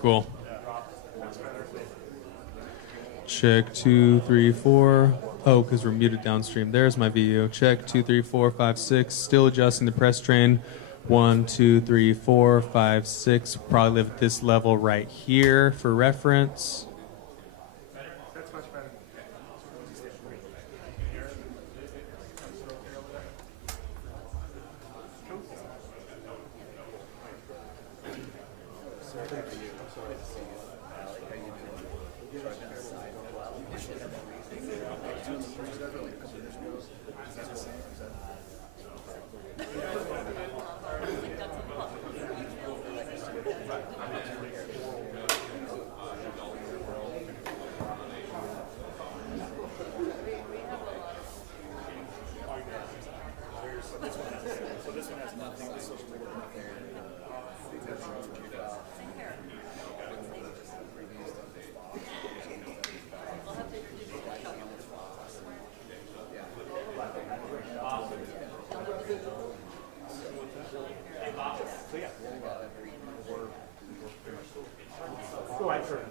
Cool. Check 2, 3, 4. Oh, because we're muted downstream. There's my video. Check 2, 3, 4, 5, 6. Still adjusting the press train. 1, 2, 3, 4, 5, 6. Probably live at this level right here for reference. That's much better. Oh, I've heard.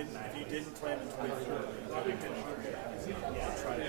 If you didn't plan to 24, try to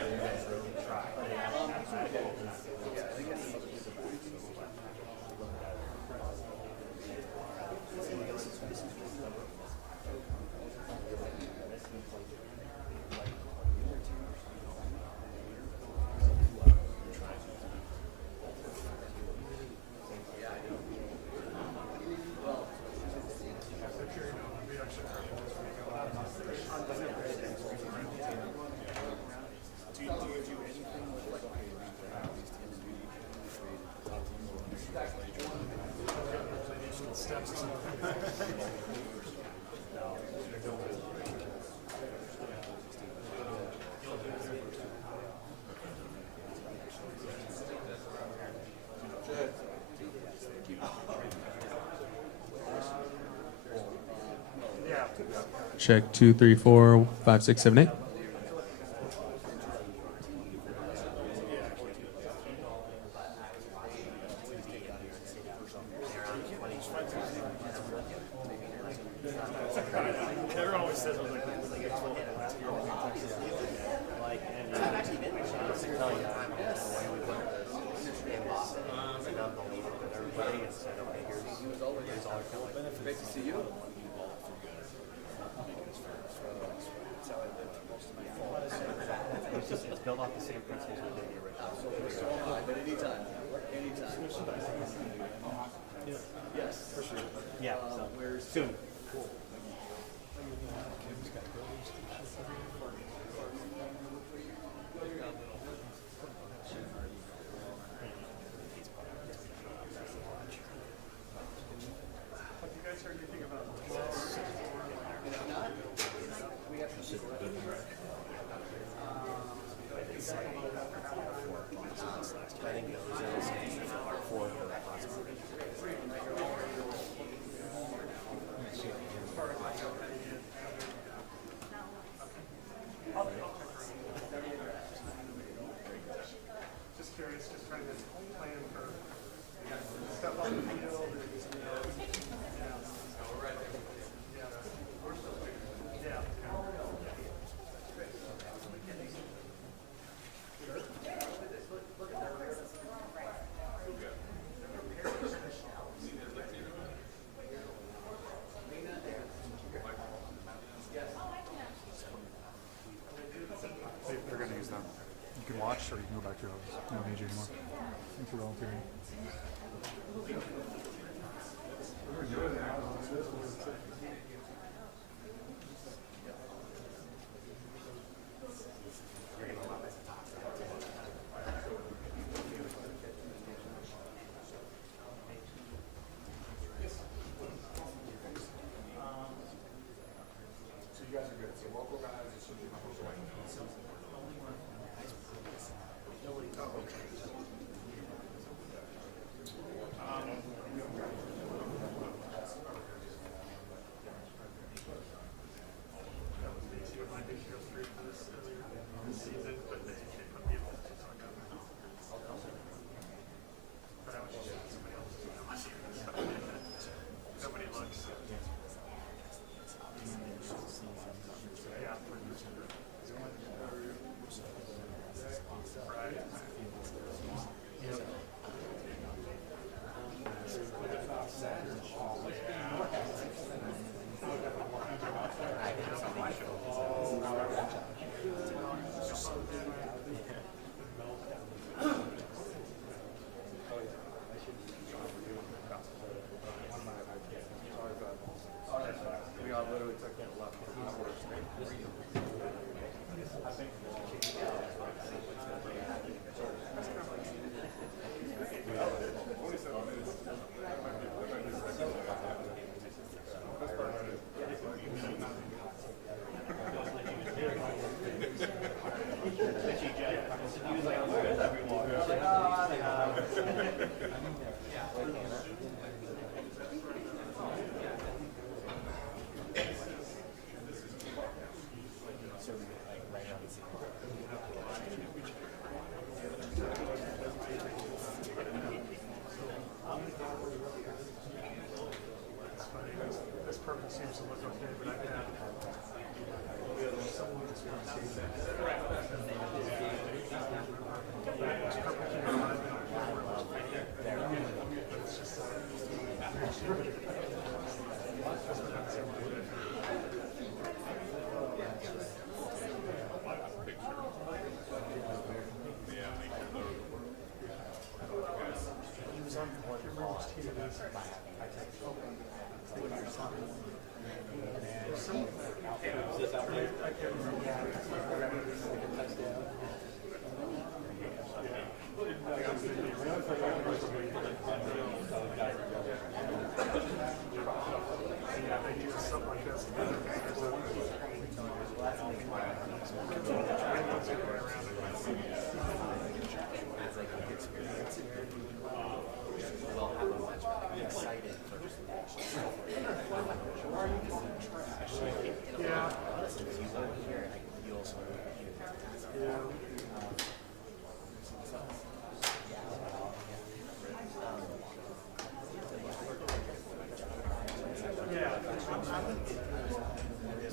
Check 2, 3, 4, 5, 6, 7, 8. Everyone always says when they get told that last year. Great to see you. It's built off the same principles we did the original. But anytime. Yes, for sure. Yeah, so soon. Have you guys heard anything about seems to look okay, but I've had someone that's going to see that.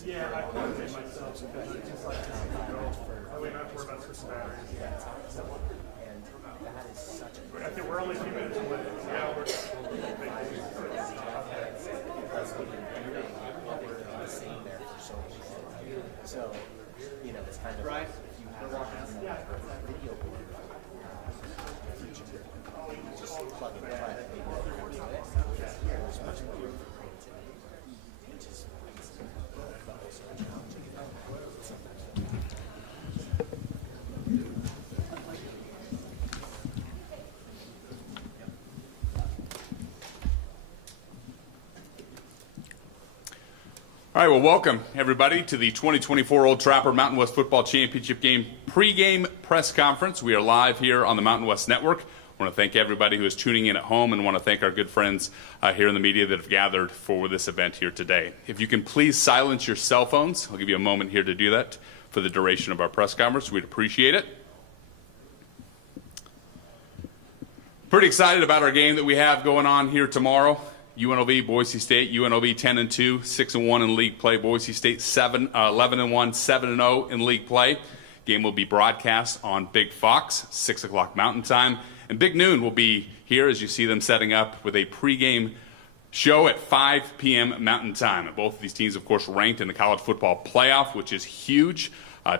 Yeah, I probably made myself because I just like to go. I wait not to worry about switching batteries. I think we're only a few minutes away. Yeah, we're So, you know, it's kind of right. If you have a video board, just plug and play. There's much more creativity, which is also challenging. All right, well, welcome, everybody, to the 2024 Old Trapper Mountain West Football Championship Game pregame press conference. We are live here on the Mountain West Network. I want to thank everybody who is tuning in at home and want to thank our good friends here in the media that have gathered for this event here today. If you can please silence your cell phones, I'll give you a moment here to do that for the duration of our press conference. We'd appreciate it. Pretty excited about our game that we have going on here tomorrow. UNLV, Boise State, UNLV 10-2, 6-1 in league play. Boise State 11-1, 7-0 in league play. Game will be broadcast on Big Fox, 6 o'clock Mountain Time. And Big Noon will be here as you see them setting up with a pregame show at 5 p.m. Mountain Time. And both of these teams, of course, ranked in the college football playoff, which is huge.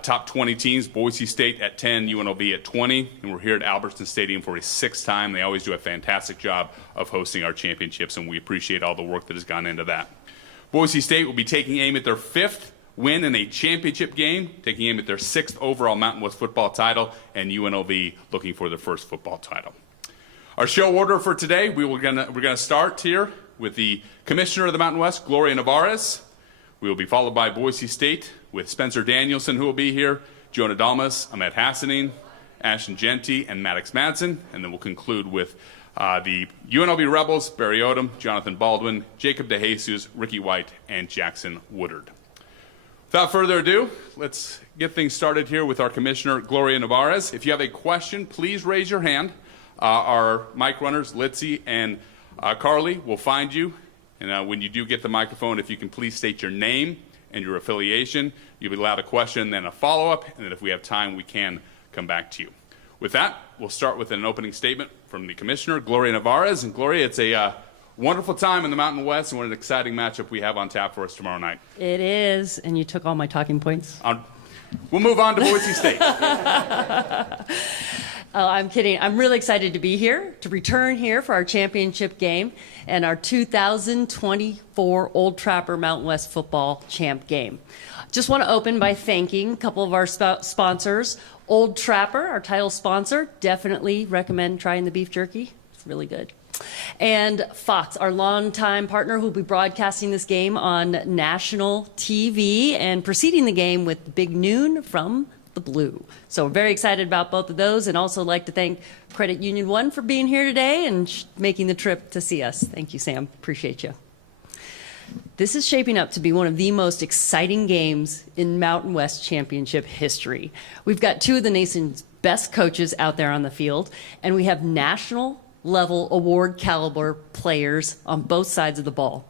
Top 20 teams, Boise State at 10, UNLV at 20. And we're here at Albertson Stadium for a 6th time. They always do a fantastic job of hosting our championships, and we appreciate all the work that has gone into that. Boise State will be taking aim at their 5th win in a championship game, taking aim at their 6th overall Mountain West football title, and UNLV looking for their 1st football title. Our show order for today, we're gonna start here with the Commissioner of the Mountain West, Gloria Nevarez. We will be followed by Boise State with Spencer Danielson, who will be here, Jonah Dalmas, Ahmed Hassanin, Ashton Genty, and Maddox Madsen. And then we'll conclude with the UNLV Rebels, Barry Odom, Jonathan Baldwin, Jacob DeJesus, Ricky White, and Jackson Woodard. Without further ado, let's get things started here with our Commissioner, Gloria Nevarez. If you have a question, please raise your hand. Our mic runners, Litzy and Carly, will find you. And when you do get the microphone, if you can please state your name and your affiliation, you'll be allowed a question, then a follow-up, and then if we have time, we can come back to you. With that, we'll start with an opening statement from the Commissioner, Gloria Nevarez. And Gloria, it's a wonderful time in the Mountain West, and what an exciting matchup we have on tap for us tomorrow night. It is, and you took all my talking points. We'll move on to Boise State. I'm kidding. I'm really excited to be here, to return here for our championship game and our 2024 Old Trapper Mountain West Football Champ game. Just want to open by thanking a couple of our sponsors. Old Trapper, our title sponsor, definitely recommend trying the beef jerky. It's really good. And Fox, our longtime partner, who will be broadcasting this game on national TV and preceding the game with Big Noon from the Blue. So we're very excited about both of those, and also like to thank Credit Union One for being here today and making the trip to see us. Thank you, Sam. Appreciate you. This is shaping up to be one of the most exciting games in Mountain West Championship history. We've got two of the nation's best coaches out there on the field, and we have national level award caliber players on both sides of the ball.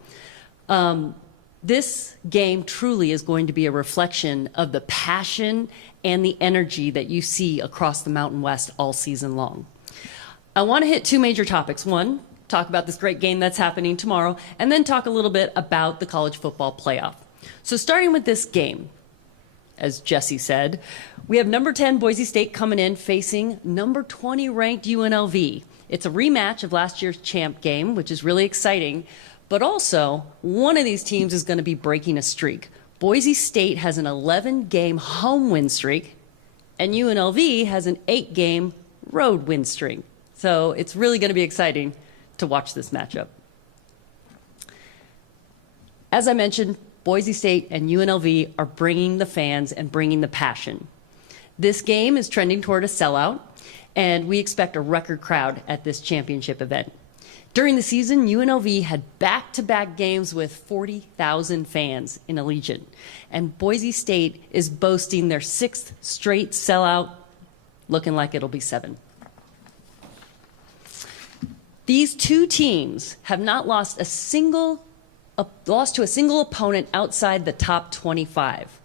This game truly is going to be a reflection of the passion and the energy that you see across the Mountain West all season long. I want to hit two major topics. One, talk about this great game that's happening tomorrow, and then talk a little bit about the college football playoff. So starting with this game, as Jesse said, we have number 10 Boise State coming in facing number 20 ranked UNLV. It's a rematch of last year's champ game, which is really exciting. But also, one of these teams is going to be breaking a streak. Boise State has an 11-game home win streak, and UNLV has an 8-game road win streak. So it's really going to be exciting to watch this matchup. As I mentioned, Boise State and UNLV are bringing the fans and bringing the passion. This game is trending toward a sellout, and we expect a record crowd at this championship event. During the season, UNLV had back-to-back games with 40,000 fans in Allegiant, and Boise State is boasting their 6th straight sellout, looking like it'll be 7. These two teams have not lost to a single opponent outside the top 25.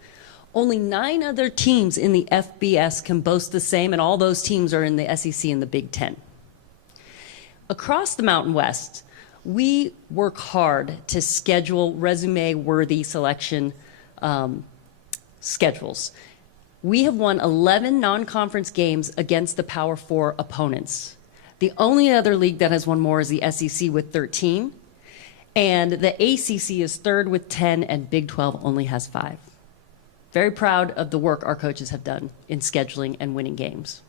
Only 9 other teams in the FBS can boast the same, and all those teams are in the SEC and the Big Ten. Across the Mountain West, we work hard to schedule resume-worthy selection schedules. We have won 11 non-conference games against the Power 4 opponents. The only other league that has won more is the SEC with 13, and the ACC is 3rd with 10, and Big 12 only has 5. Very proud of the work our coaches have done in scheduling and winning games.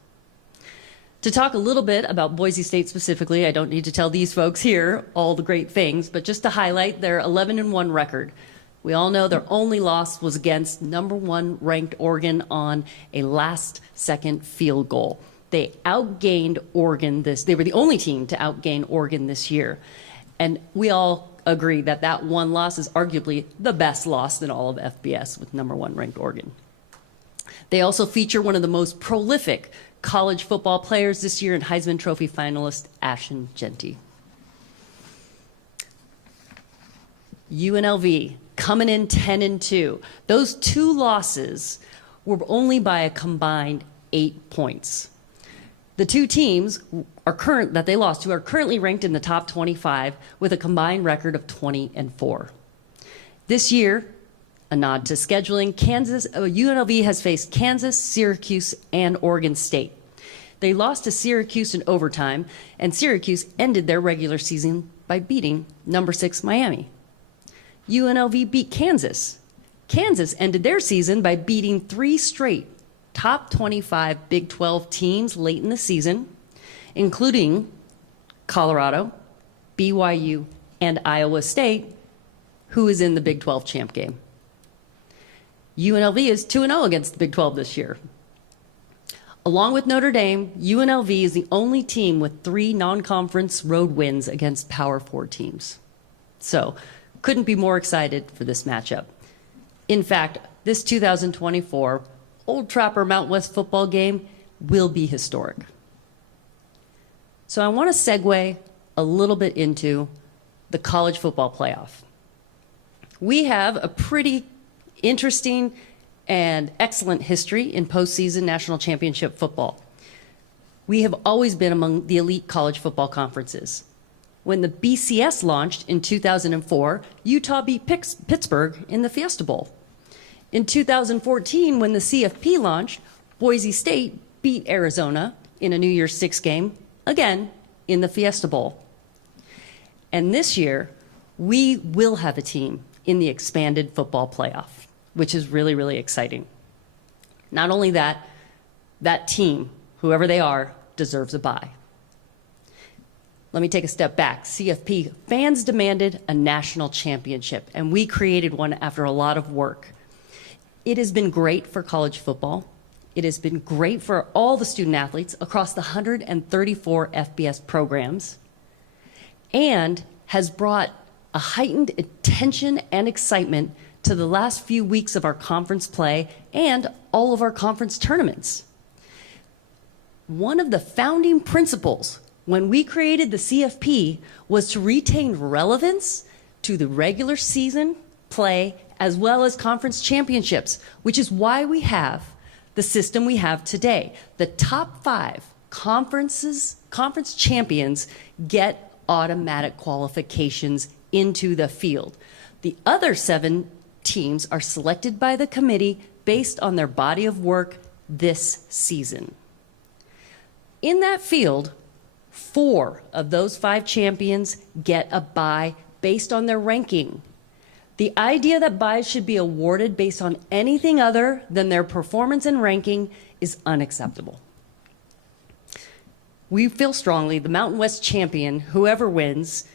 To talk a little bit about Boise State specifically, I don't need to tell these folks here all the great things, but just to highlight their 11-1 record. We all know their only loss was against number 1 ranked Oregon on a last-second field goal. They outgained Oregon they were the only team to outgain Oregon this year. And we all agree that that one loss is arguably the best loss in all of FBS with number 1 ranked Oregon. They also feature one of the most prolific college football players this year and Heisman Trophy finalist Ashton Jeanty. UNLV coming in 10-2. Those 2 losses were only by a combined 8 points. The 2 teams that they lost to are currently ranked in the top 25 with a combined record of 20-4. This year, a nod to scheduling, UNLV has faced Kansas, Syracuse, and Oregon State. They lost to Syracuse in overtime, and Syracuse ended their regular season by beating number 6 Miami. UNLV beat Kansas. Kansas ended their season by beating 3 straight top 25 Big 12 teams late in the season, including Colorado, BYU, and Iowa State, who is in the Big 12 champ game. UNLV is 2-0 against the Big 12 this year. Along with Notre Dame, UNLV is the only team with 3 non-conference road wins against Power 4 teams. So, couldn't be more excited for this matchup. In fact, this 2024 Old Trapper Mountain West football game will be historic. So I want to segue a little bit into the college football playoff. We have a pretty interesting and excellent history in postseason national championship football. We have always been among the elite college football conferences. When the BCS launched in 2004, Utah beat Pittsburgh in the Fiesta Bowl. In 2014, when the CFP launched, Boise State beat Arizona in a New Year's Six game, again in the Fiesta Bowl. And this year, we will have a team in the expanded football playoff, which is really, really exciting. Not only that, that team, whoever they are, deserves a bye. Let me take a step back. CFP, fans demanded a national championship, and we created one after a lot of work. It has been great for college football. It has been great for all the student athletes across the 134 FBS programs, and has brought a heightened attention and excitement to the last few weeks of our conference play and all of our conference tournaments. One of the founding principles when we created the CFP was to retain relevance to the regular season play, as well as conference championships, which is why we have the system we have today. The top 5 conference champions get automatic qualifications into the field. The other 7 teams are selected by the committee based on their body of work this season. In that field, 4 of those 5 champions get a bye based on their ranking. The idea that byes should be awarded based on anything other than their performance and ranking is unacceptable. We feel strongly the Mountain West champion, whoever wins,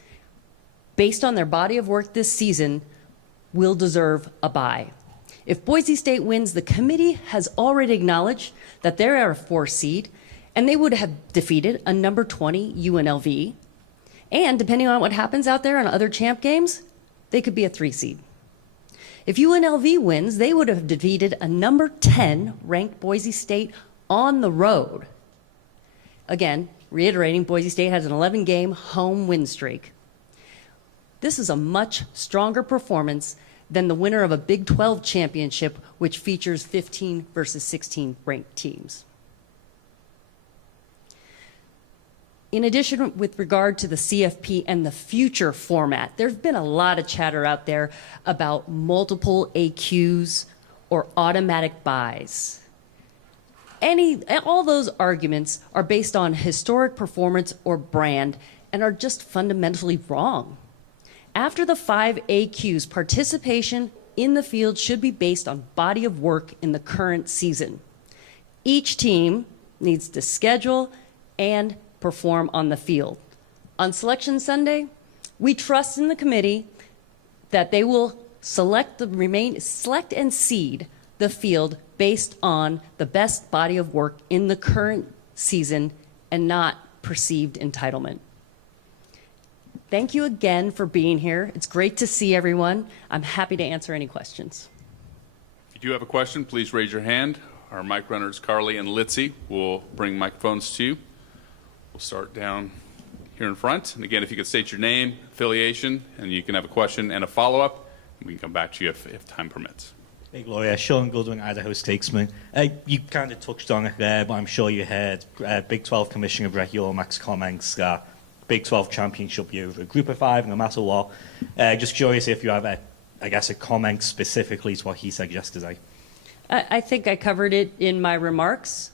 based on their body of work this season, will deserve a bye. If Boise State wins, the committee has already acknowledged that they are a 4 seed, and they would have defeated a number 20 UNLV. And depending on what happens out there in other champ games, they could be a 3 seed. If UNLV wins, they would have defeated a number 10 ranked Boise State on the road. Again, reiterating, Boise State has an 11-game home win streak. This is a much stronger performance than the winner of a Big 12 championship, which features 15 versus 16 ranked teams. In addition, with regard to the CFP and the future format, there's been a lot of chatter out there about multiple AQs or automatic buys. All those arguments are based on historic performance or brand and are just fundamentally wrong. After the 5 AQs, participation in the field should be based on body of work in the current season. Each team needs to schedule and perform on the field. On Selection Sunday, we trust in the committee that they will select and seed the field based on the best body of work in the current season and not perceived entitlement. Thank you again for being here. It's great to see everyone. I'm happy to answer any questions. If you do have a question, please raise your hand. Our mic runners, Carly and Litzy, will bring microphones to you. We'll start down here in front. And again, if you could state your name, affiliation, and you can have a question and a follow-up, we can come back to you if time permits. Hey, Gloria. Sean Goodwin, Idaho Statesman. You kind of touched on it there, but I'm sure you heard Big 12 Commissioner Gloria Nevarez's comments that Big 12 championship year, a group of 5, no matter what. Just curious if you have, a comment specifically to what he said yesterday. I think I covered it in my remarks.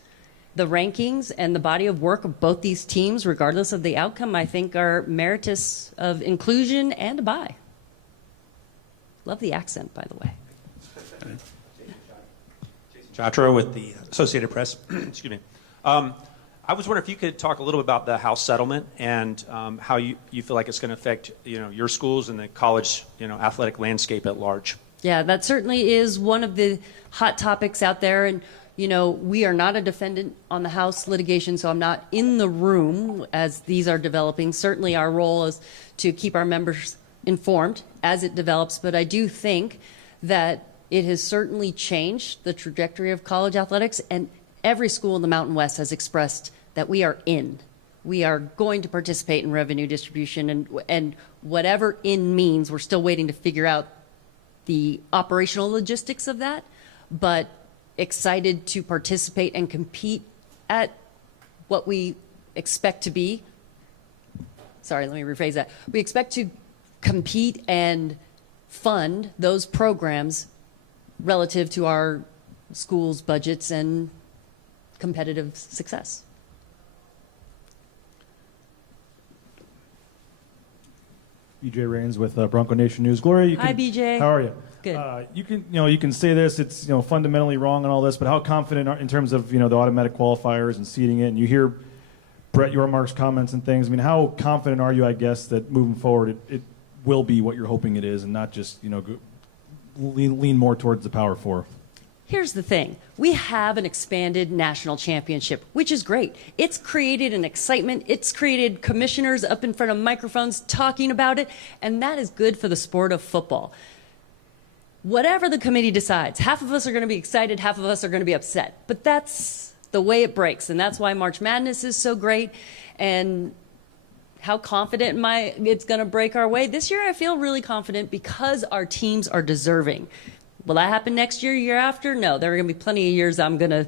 The rankings and the body of work of both these teams, regardless of the outcome, I think are meritorious of inclusion and a bye. Love the accent, by the way. Chatra with the Associated Press. Excuse me. I was wondering if you could talk a little bit about the House settlement and how you feel like it's going to affect your schools and the college athletic landscape at large. Yeah, that certainly is one of the hot topics out there. And we are not a defendant on the House litigation, so I'm not in the room as these are developing. Certainly our role is to keep our members informed as it develops, but I do think that it has certainly changed the trajectory of college athletics, and every school in the Mountain West has expressed that we are in. We are going to participate in revenue distribution, and whatever in means, we're still waiting to figure out the operational logistics of that, but excited to participate and compete at what we expect to be. Sorry, let me rephrase that. We expect to compete and fund those programs relative to our schools' budgets and competitive success. BJ Rains with Bronco Nation News. Gloria, Hi, BJ. How are you? Good. You can say this. It's fundamentally wrong and all this, but how confident in terms of the automatic qualifiers and seeding it? And you hear Brett Yormark's comments and things. I mean, how confident are you? I guess that moving forward, it will be what you're hoping it is, and not just lean more towards the Power Four. Here's the thing. We have an expanded national championship, which is great. It's created an excitement. It's created commissioners up in front of microphones talking about it, and that is good for the sport of football. Whatever the committee decides, half of us are going to be excited, half of us are going to be upset. But that's the way it breaks, and that's why March Madness is so great. And how confident am I it's going to break our way? This year I feel really confident because our teams are deserving. Will that happen next year, year after? No, there are going to be plenty of years I'm going to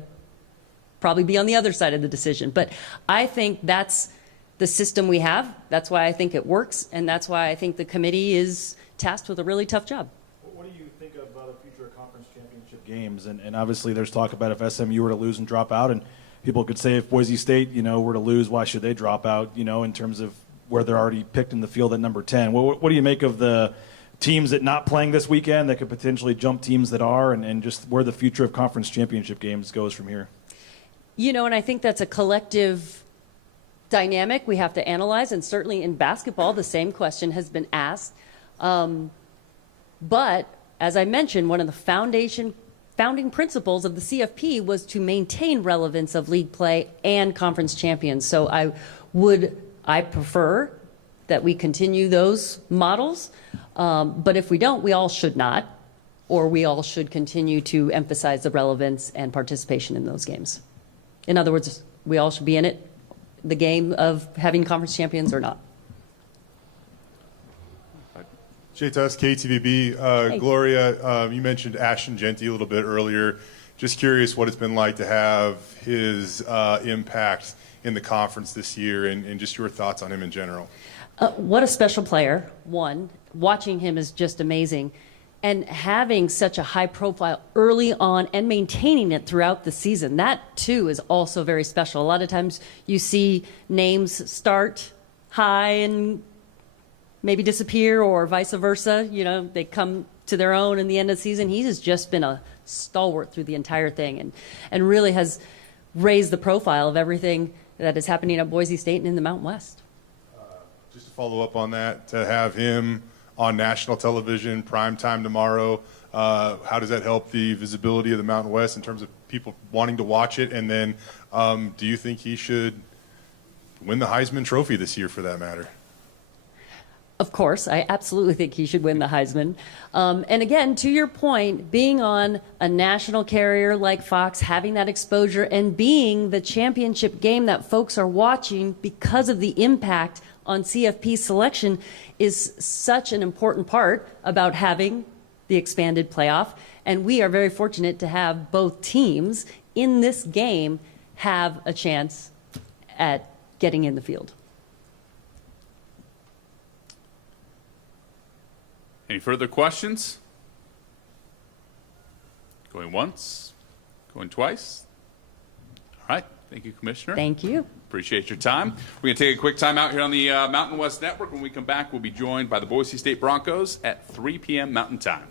probably be on the other side of the decision. But I think that's the system we have. That's why I think it works, and that's why I think the committee is tasked with a really tough job. What do you think of the future of conference championship games? And obviously there's talk about if SMU were to lose and drop out, and people could say if Boise State, were to lose, why should they drop out, in terms of where they're already picked in the field at number 10. What do you make of the teams that not playing this weekend that could potentially jump teams that are, and just where the future of conference championship games goes from here? And I think that's a collective dynamic we have to analyze, and certainly in basketball, the same question has been asked. But as I mentioned, one of the founding principles of the CFP was to maintain relevance of league play and conference champions. So I prefer that we continue those models. But if we don't, we all should not, or we all should continue to emphasize the relevance and participation in those games. In other words, we all should be in it, the game of having conference champions or not. Jay Tuss, KTVB. Hey. Gloria, you mentioned Ashton Genty a little bit earlier. Just curious what it's been like to have his impact in the conference this year, and just your thoughts on him in general. What a special player, one. Watching him is just amazing. And having such a high profile early on and maintaining it throughout the season, that too is also very special. A lot of times you see names start high and maybe disappear, or vice versa. They come to their own in the end of the season. He has just been a stalwart through the entire thing, and really has raised the profile of everything that is happening at Boise State and in the Mountain West. Just to follow up on that, to have him on national television, prime time tomorrow, how does that help the visibility of the Mountain West in terms of people wanting to watch it? And then do you think he should win the Heisman Trophy this year, for that matter? Of course, I absolutely think he should win the Heisman. And again, to your point, being on a national carrier like Fox, having that exposure, and being the championship game that folks are watching because of the impact on CFP selection is such an important part about having the expanded playoff. And we are very fortunate to have both teams in this game have a chance at getting in the field. Any further questions? Going once, going twice. All right. Thank you, Commissioner. Thank you. Appreciate your time. We're going to take a quick time out here on the Mountain West Network. When we come back, we'll be joined by the Boise State Broncos at 3 p.m. Mountain Time.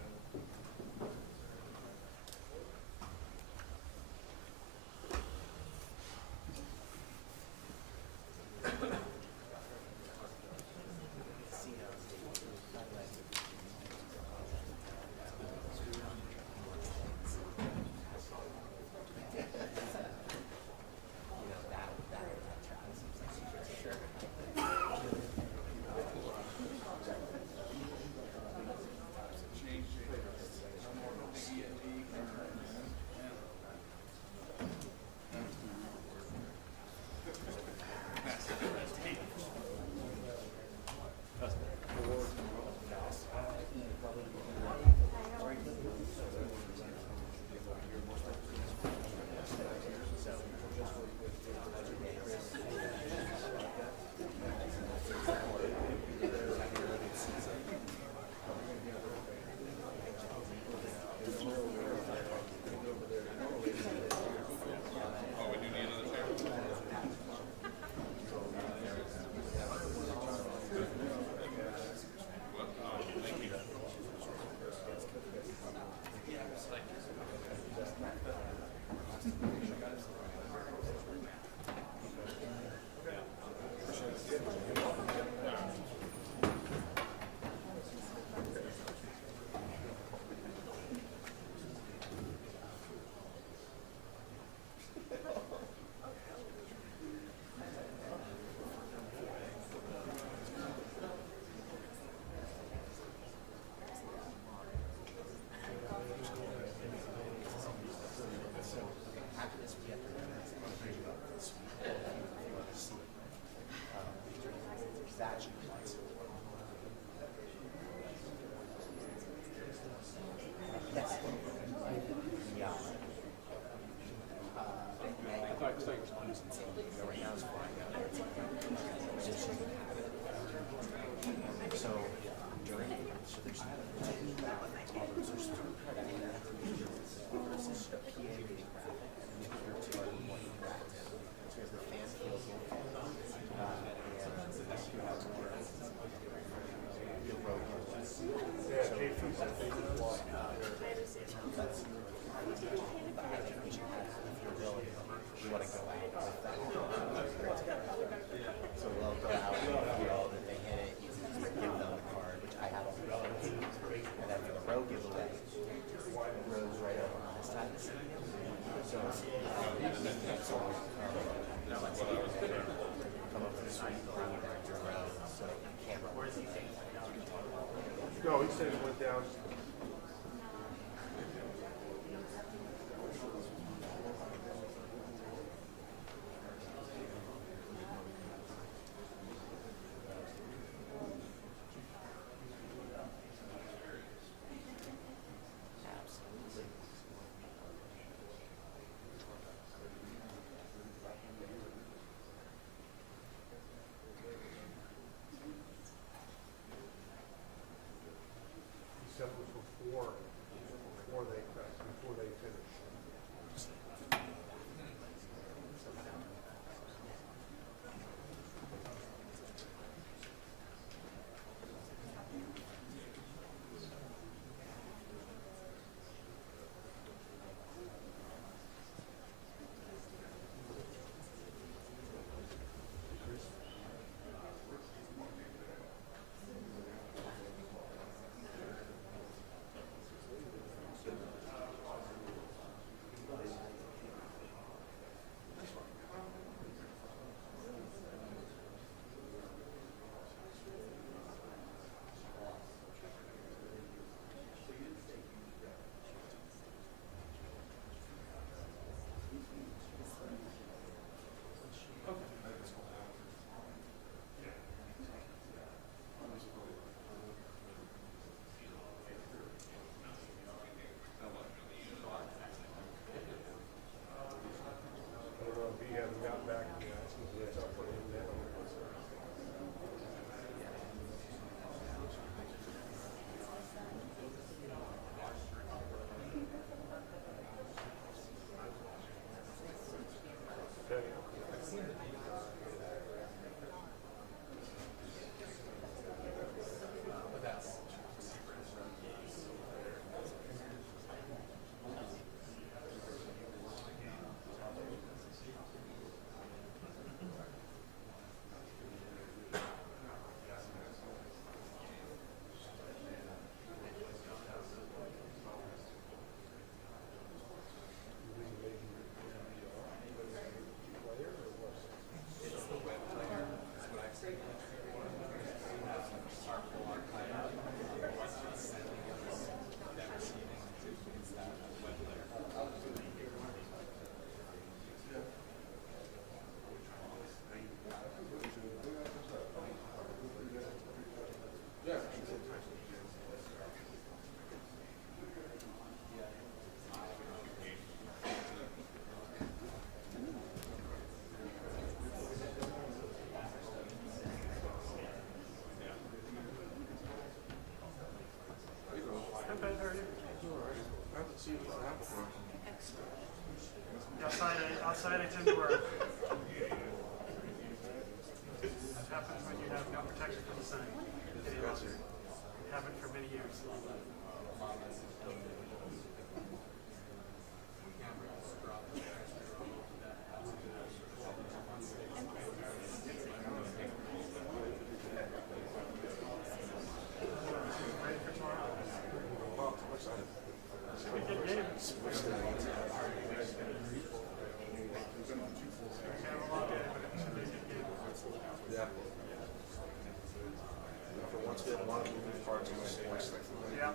Change So they'll go out and feel that they hit it, you can give them a card, which I have already. And then for the row giveaway, row's right over on this side of the stadium. So come up to the suite, bring you back to your row, so camera. No, he said it went down. Except before they finish. He hasn't gotten back yet. It's up for him now. Outside I tend to wear. That happens when you have no protection from the sun. It happened for many years. Ready for tomorrow? It's a good game. Yeah,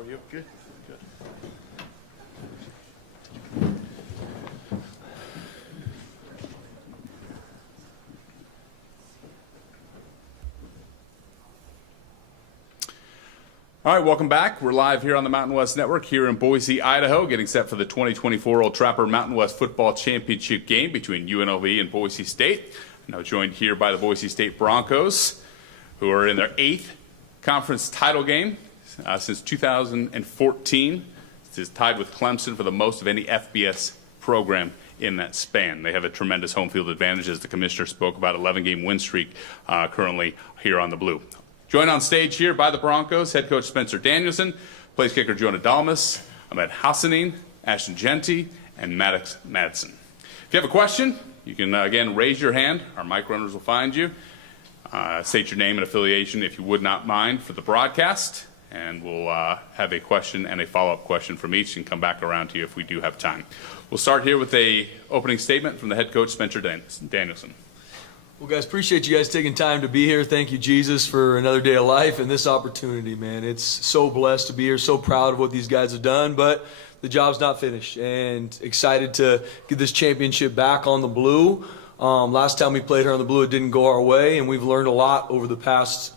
How are you? Good. Good. All right, welcome back. We're live here on the Mountain West Network here in Boise, Idaho, getting set for the 2024 Old Trapper Mountain West Football Championship game between UNLV and Boise State. I'm now joined here by the Boise State Broncos, who are in their 8th conference title game since 2014. This is tied with Clemson for the most of any FBS program in that span. They have a tremendous home field advantage, as the commissioner spoke about, 11-game win streak currently here on the Blue. Joined on stage here by the Broncos, head coach Spencer Danielson, place kicker Jonah Dalmas, Ahmed Hassanin, Ashton Genty, and Maddox Madsen. If you have a question, you can, again, raise your hand. Our mic runners will find you. State your name and affiliation, if you would not mind, for the broadcast, and we'll have a question and a follow-up question from each and come back around to you if we do have time. We'll start here with a opening statement from the head coach, Spencer Danielson. Well, guys, appreciate you guys taking time to be here. Thank you, Jesus, for another day of life and this opportunity, man. It's so blessed to be here, so proud of what these guys have done, but the job's not finished, and excited to get this championship back on the Blue. Last time we played here on the Blue, it didn't go our way, and we've learned a lot over the past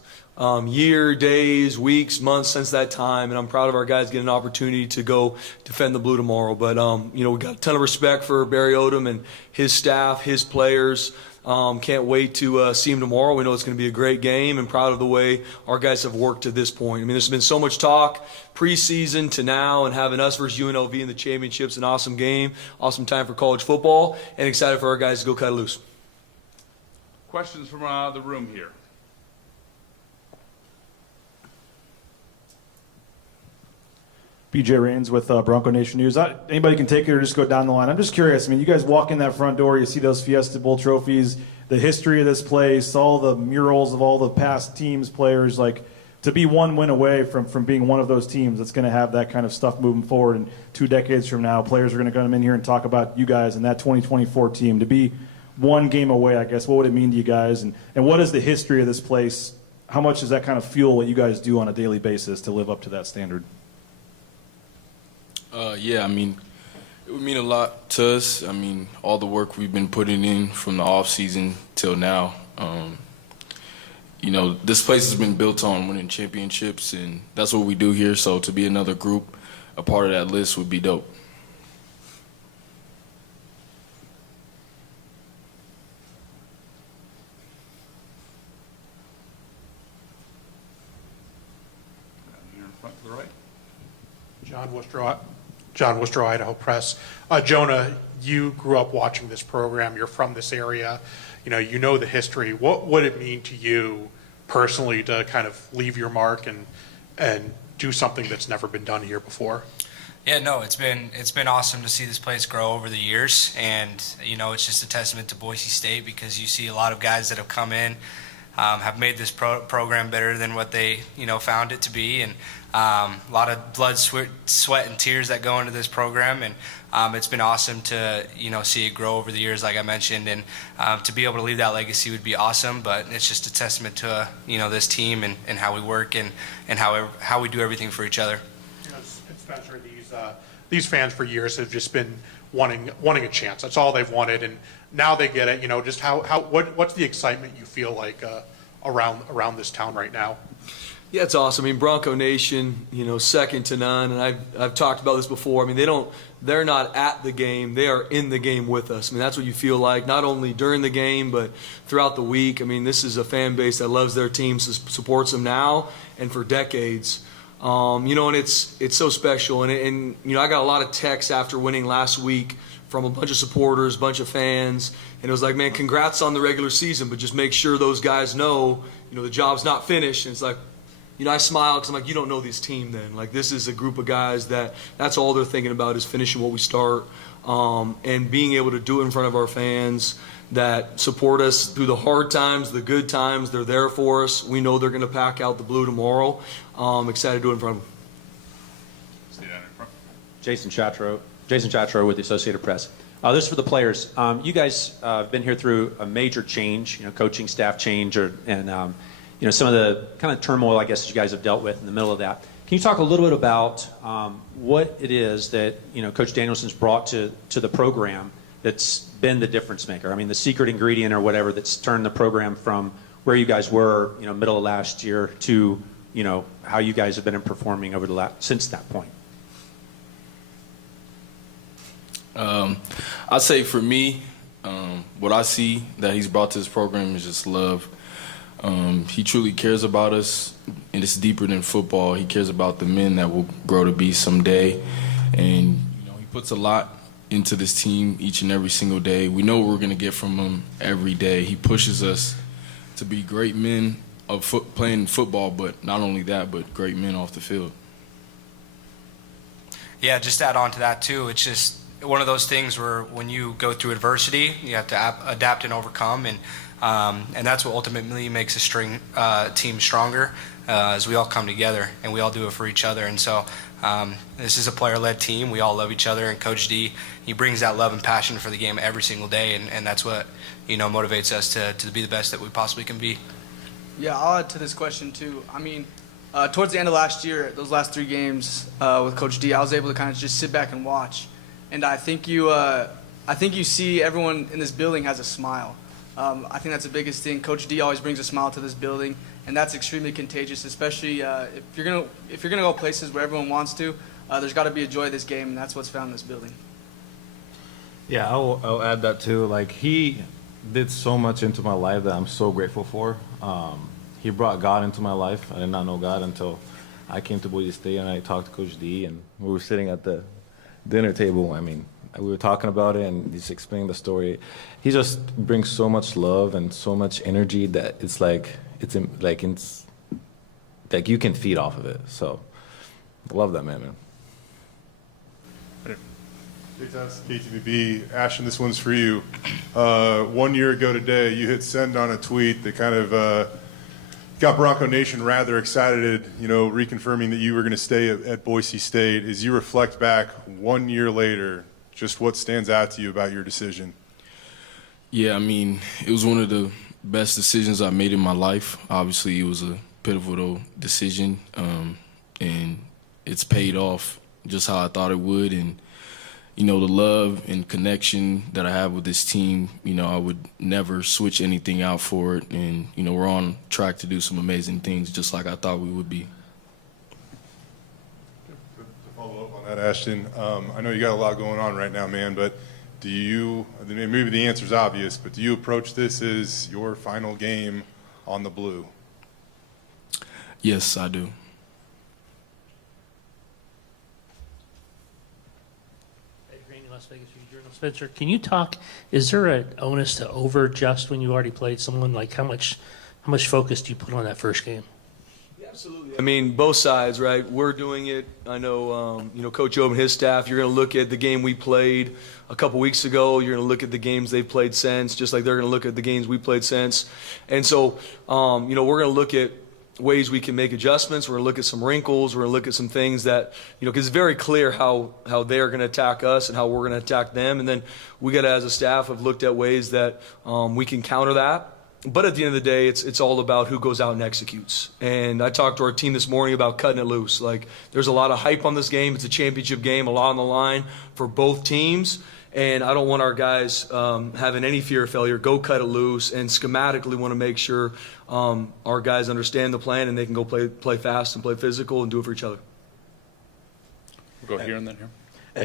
year, days, weeks, months since that time, and I'm proud of our guys getting an opportunity to go defend the Blue tomorrow. But, we got a ton of respect for Barry Odom and his staff, his players. Can't wait to see him tomorrow. We know it's going to be a great game, and proud of the way our guys have worked to this point. I mean, there's been so much talk preseason to now, and having us versus UNLV in the championship's an awesome game, awesome time for college football, and excited for our guys to go cut it loose. Questions from the room here? BJ Rains with Bronco Nation News. Anybody can take it or just go down the line. I'm just curious. I mean, you guys walk in that front door, you see those Fiesta Bowl trophies, the history of this place, all the murals of all the past teams, players. Like, to be one win away from being one of those teams that's going to have that kind of stuff moving forward. And 2 decades from now, players are going to come in here and talk about you guys and that 2024 team. To be one game away, I guess, what would it mean to you guys? And what is the history of this place? How much does that kind of fuel what you guys do on a daily basis to live up to that standard? Yeah, I mean, it would mean a lot to us. I mean, all the work we've been putting in from the off season till now. This place has been built on winning championships, and that's what we do here. So to be another group, a part of that list would be dope. Here in front to the right. John Worcester, Idaho Press. Jonah, you grew up watching this program. You're from this area. You know the history. What would it mean to you personally to kind of leave your mark and do something that's never been done here before? Yeah, no, it's been awesome to see this place grow over the years, and it's just a testament to Boise State, because you see a lot of guys that have come in, have made this program better than what they found it to be, and a lot of blood, sweat, and tears that go into this program, and it's been awesome to see it grow over the years, like I mentioned, and to be able to leave that legacy would be awesome. But it's just a testament to this team and how we work and how we do everything for each other. Spencer, these fans for years have just been wanting a chance. That's all they've wanted, and now they get it. Just what's the excitement you feel like around this town right now? Yeah, it's awesome. I mean, Bronco Nation, second to none. And I've talked about this before. I mean, they're not at the game. They are in the game with us. I mean, that's what you feel like, not only during the game, but throughout the week. I mean, this is a fan base that loves their team, supports them now and for decades. And it's so special. And I got a lot of texts after winning last week from a bunch of supporters, a bunch of fans. And it was like, man, congrats on the regular season, but just make sure those guys know, the job's not finished. And it's like, I smile because I'm like, you don't know this team then. Like, this is a group of guys that's all they're thinking about is finishing what we start, and being able to do it in front of our fans that support us through the hard times, the good times. They're there for us. We know they're going to pack out the blue tomorrow. Excited to do it in front of them. Stay down in front. Jason Chatro with the Associated Press. This is for the players. You guys have been here through a major change, coaching staff change, and some of the kind of turmoil, I guess, you guys have dealt with in the middle of that. Can Can you talk a little bit about what it is that Coach Danielson's brought to the program that's been the difference maker? I mean, the secret ingredient or whatever that's turned the program from where you guys were, middle of last year to how you guys have been performing over since that point. I'd say for me, what I see that he's brought to this program is just love. He truly cares about us, and it's deeper than football. He cares about the men that will grow to be someday, and he puts a lot into this team each and every single day. We know what we're going to get from him every day. He pushes us to be great men of playing football, but not only that, but great men off the field. Yeah, just to add on to that too, it's just one of those things where when you go through adversity, you have to adapt and overcome, and that's what ultimately makes a team stronger, as we all come together and we all do it for each other. And so this is a player-led team. We all love each other, and Coach D, he brings that love and passion for the game every single day, and that's what motivates us to be the best that we possibly can be. Yeah, I'll add to this question too. I mean, towards the end of last year, those last 3 games with Coach D, I was able to kind of just sit back and watch. And I think you see everyone in this building has a smile. I think that's the biggest thing. Coach D always brings a smile to this building, and that's extremely contagious. Especially if you're gonna go places where everyone wants to, there's got to be a joy of this game, and that's what's found in this building. Yeah, I'll add that too. Like, he did so much into my life that I'm so grateful for. He brought God into my life. I did not know God until I came to Boise State and I talked to Coach D, and we were sitting at the dinner table. I mean, we were talking about it, and he's explaining the story. He just brings so much love and so much energy that it's like you can feed off of it. So, I love that man. KTVB, Ashton, this one's for you. 1 year ago today, you hit send on a tweet that kind of got Bronco Nation rather excited, reconfirming that you were going to stay at Boise State. As you reflect back 1 year later, just what stands out to you about your decision? Yeah, I mean, it was one of the best decisions I made in my life. Obviously, it was a pivotal decision, and it's paid off just how I thought it would. And the love and connection that I have with this team, I would never switch anything out for it. And, we're on track to do some amazing things just like I thought we would be. To follow up on that, Ashton, I know you got a lot going on right now, man, but maybe the answer's obvious, but do you approach this as your final game on the blue? Yes, I do. Las Vegas Journal. Spencer, can you talk? Is there an onus to over-adjust when you already played someone? Like, how much focus do you put on that first game? Yeah, absolutely. I mean, both sides, right? We're doing it. I know, Coach Job and his staff. You're going to look at the game we played a couple weeks ago. You're going to look at the games they've played since, just like they're going to look at the games we played since. And so, we're going to look at ways we can make adjustments. We're going to look at some wrinkles. We're going to look at some things that, because it's very clear how they're going to attack us and how we're going to attack them. And then we got to, as a staff, have looked at ways that we can counter that. But at the end of the day, it's all about who goes out and executes. And I talked to our team this morning about cutting it loose. Like, there's a lot of hype on this game. It's a championship game, a lot on the line for both teams. And I don't want our guys having any fear of failure. Go cut it loose, and schematically want to make sure our guys understand the plan and they can go play fast and play physical and do it for each other. We'll go here and then here.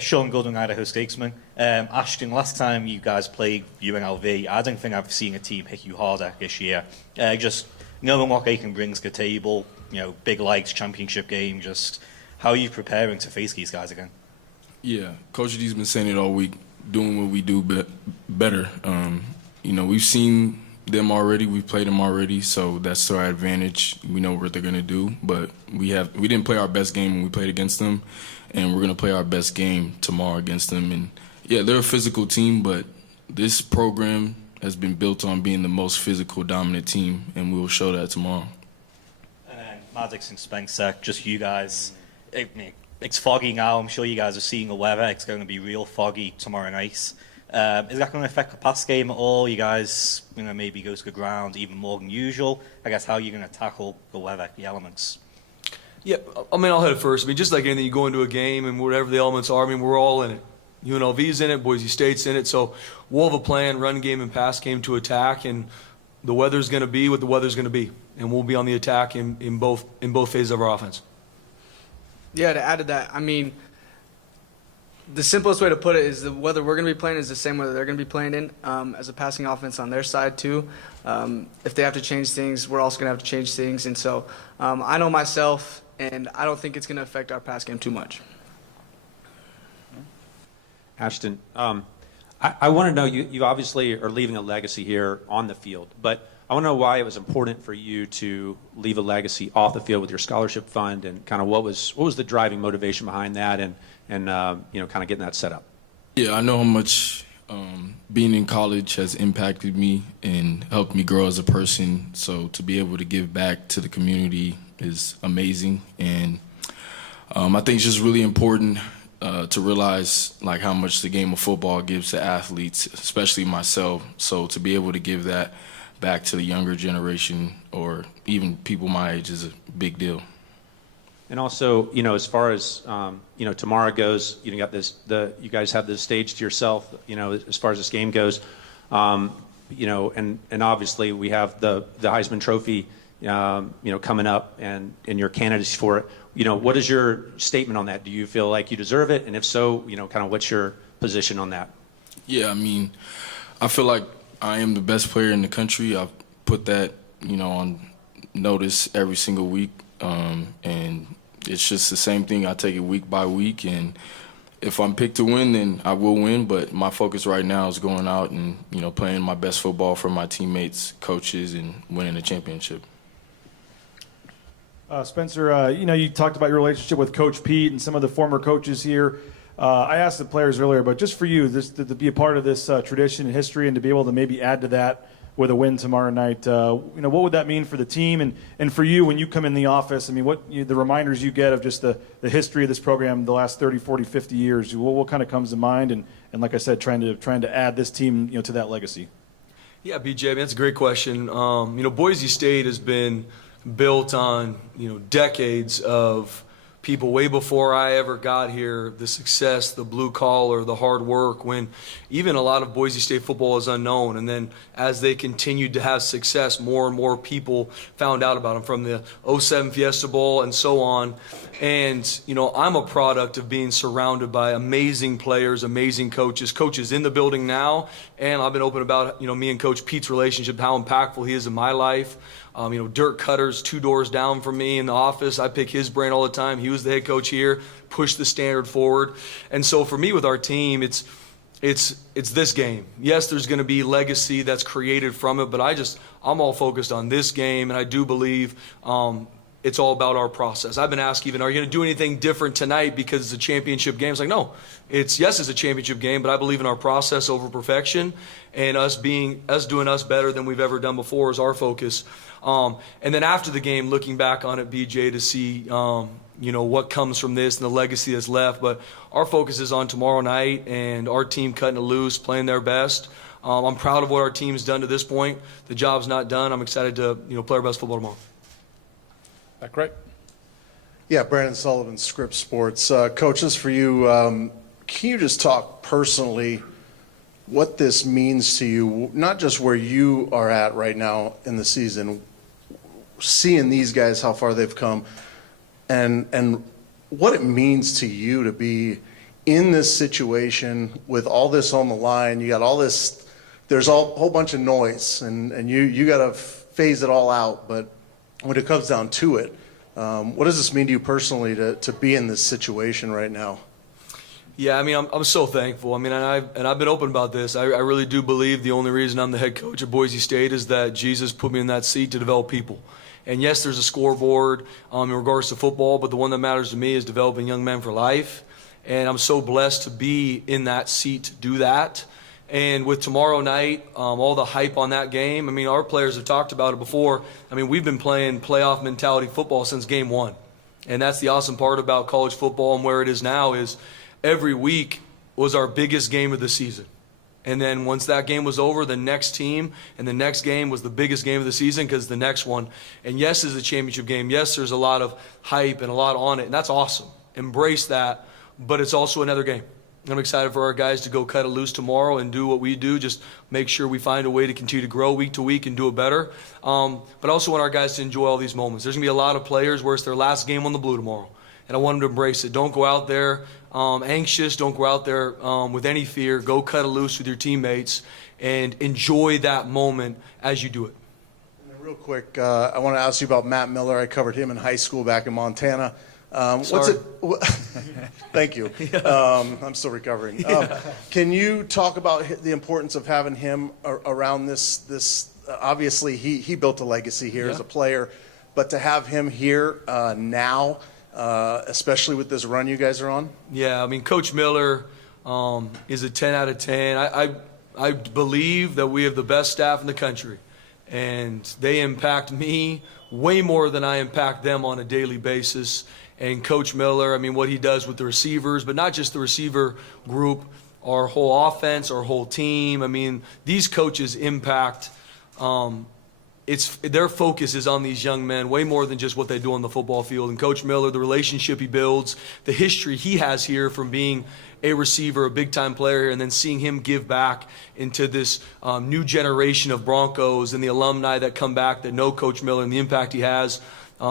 Sean Golding, Idaho Statesman. Ashton, last time you guys played UNLV, I don't think I've seen a team hit you harder this year. Just knowing what Aiken brings to the table, big lights, championship game, just how are you preparing to face these guys again? Yeah, Coach D's been saying it all week, doing what we do better. We've seen them already, we've played them already, so that's to our advantage. We know what they're going to do, but we didn't play our best game when we played against them, and we're going to play our best game tomorrow against them. And yeah, they're a physical team, but this program has been built on being the most physical, dominant team, and we will show that tomorrow. And then Maddox and Spencer, just you guys. It's foggy now. I'm sure you guys are seeing the weather. It's going to be real foggy tomorrow night. Is that going to affect the pass game at all? You guys, maybe go to the ground even more than usual. I guess how are you going to tackle the weather, the elements? Yeah, I mean, I'll hit it first. I mean, just like anything, you go into a game and whatever the elements are, I mean, we're all in it. UNLV's in it, Boise State's in it, so we'll have a plan, run game and pass game to attack, and the weather's going to be what the weather's going to be, and we'll be on the attack in both phases of our offense. Yeah, to add to that, I mean, the simplest way to put it is the weather we're going to be playing is the same weather they're going to be playing in as a passing offense on their side too. If they have to change things, we're also going to have to change things, and so I know myself, and I don't think it's going to affect our pass game too much. Ashton, I want to know, you obviously are leaving a legacy here on the field, but I want to know why it was important for you to leave a legacy off the field with your scholarship fund, and kind of what was the driving motivation behind that, and kind of getting that set up. Yeah, I know how much being in college has impacted me and helped me grow as a person. So to be able to give back to the community is amazing, and I think it's just really important to realize like how much the game of football gives to athletes, especially myself. So to be able to give that back to the younger generation or even people my age is a big deal. And also, as far as tomorrow goes, you guys have this stage to yourself. As far as this game goes, and obviously we have the Heisman Trophy, coming up, and your candidates for it. What is your statement on that? Do you feel like you deserve it? And if so, kind of what's your position on that? Yeah, I mean, I feel like I am the best player in the country. I've put that, on notice every single week, and it's just the same thing. I take it week by week, and if I'm picked to win, then I will win. But my focus right now is going out and, playing my best football for my teammates, coaches, and winning the championship. Spencer, you talked about your relationship with Coach Pete and some of the former coaches here. I asked the players earlier, but just for you, to be a part of this tradition and history, and to be able to maybe add to that with a win tomorrow night, what would that mean for the team and for you when you come in the office? I mean, what the reminders you get of just the history of this program the last 30, 40, 50 years, what kind of comes to mind? And like I said, trying to add this team to that legacy. Yeah, BJ, that's a great question. Boise State has been built on decades of people way before I ever got here, the success, the blue collar, the hard work, when even a lot of Boise State football is unknown. And then as they continued to have success, more and more people found out about them, from the 07 Fiesta Bowl and so on. And, I'm a product of being surrounded by amazing players, amazing coaches in the building now. And I've been open about, me and Coach Pete's relationship, how impactful he is in my life. Dirk Cutter's 2 doors down from me in the office. I pick his brain all the time. He was the head coach here, pushed the standard forward. And so for me with our team, it's this game. Yes, there's going to be legacy that's created from it, but I'm all focused on this game, and I do believe it's all about our process. I've been asked even, are you going to do anything different tonight because it's a championship game? It's like, no. It's a championship game, but I believe in our process over perfection, and us doing us better than we've ever done before is our focus. And then after the game, looking back on it, BJ, to see what comes from this and the legacy that's left. But our focus is on tomorrow night and our team cutting it loose, playing their best. I'm proud of what our team's done to this point. The job's not done. I'm excited to play our best football tomorrow. That great? Yeah, Brandon Sullivan, Scripps Sports. Coaches, for you, can you just talk personally what this means to you, not just where you are at right now in the season, seeing these guys, how far they've come, and what it means to you to be in this situation with all this on the line. You got all this, there's a whole bunch of noise, and you got to phase it all out. But when it comes down to it, what does this mean to you personally to be in this situation right now? Yeah, I mean, I'm so thankful. I mean, and I've been open about this. I really do believe the only reason I'm the head coach at Boise State is that Jesus put me in that seat to develop people. And yes, there's a scoreboard in regards to football, but the one that matters to me is developing young men for life. And I'm so blessed to be in that seat to do that. And with tomorrow night, all the hype on that game, I mean, our players have talked about it before. I mean, we've been playing playoff mentality football since game one. And that's the awesome part about college football and where it is now is every week was our biggest game of the season. And then once that game was over, the next team and the next game was the biggest game of the season because the next one. And yes, it's a championship game. Yes, there's a lot of hype and a lot on it, and that's awesome. Embrace that, but it's also another game. I'm excited for our guys to go cut it loose tomorrow and do what we do, just make sure we find a way to continue to grow week to week and do it better. But I also want our guys to enjoy all these moments. There's going to be a lot of players where it's their last game on the blue tomorrow, and I want them to embrace it. Don't go out there anxious. Don't go out there with any fear. Go cut it loose with your teammates and enjoy that moment as you do it. And real quick, I want to ask you about Matt Miller. I covered him in high school back in Montana. Sorry. Thank you. I'm still recovering. Can you talk about the importance of having him around this? Obviously, he built a legacy here as a player, but to have him here now, especially with this run you guys are on? Yeah, I mean, Coach Miller is a 10 out of 10. I believe that we have the best staff in the country, and they impact me way more than I impact them on a daily basis. And Coach Miller, I mean, what he does with the receivers, but not just the receiver group, our whole offense, our whole team. I mean, these coaches impact, their focus is on these young men way more than just what they do on the football field. And Coach Miller, the relationship he builds, the history he has here from being a receiver, a big-time player, and then seeing him give back into this new generation of Broncos and the alumni that come back that know Coach Miller and the impact he has.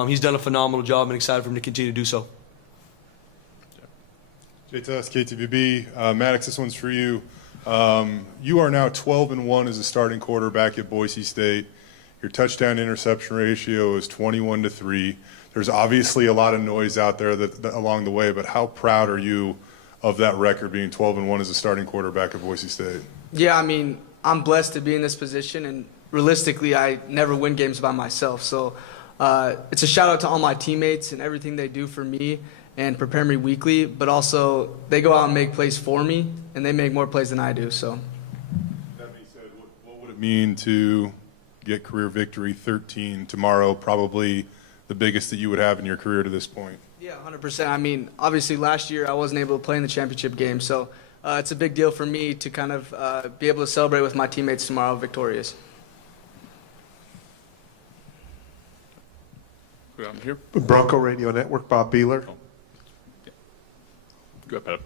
He's done a phenomenal job, and excited for him to continue to do so. Jay Tuss, KTVB. Maddox, this one's for you. You are now 12-1 as a starting quarterback at Boise State. Your touchdown interception ratio is 21-3. There's obviously a lot of noise out there that along the way, but how proud are you of that record, being 12-1 as a starting quarterback at Boise State? Yeah, I mean, I'm blessed to be in this position, and realistically, I never win games by myself. So it's a shout out to all my teammates and everything they do for me and prepare me weekly, but also they go out and make plays for me, and they make more plays than I do. So that being said, what would it mean to get career victory 13 tomorrow, probably the biggest that you would have in your career to this point? yeah, 100%. I mean, obviously last year I wasn't able to play in the championship game, so it's a big deal for me to kind of be able to celebrate with my teammates tomorrow victorious. I'm here. Bronco Radio Network, Bob Beeler. Go ahead,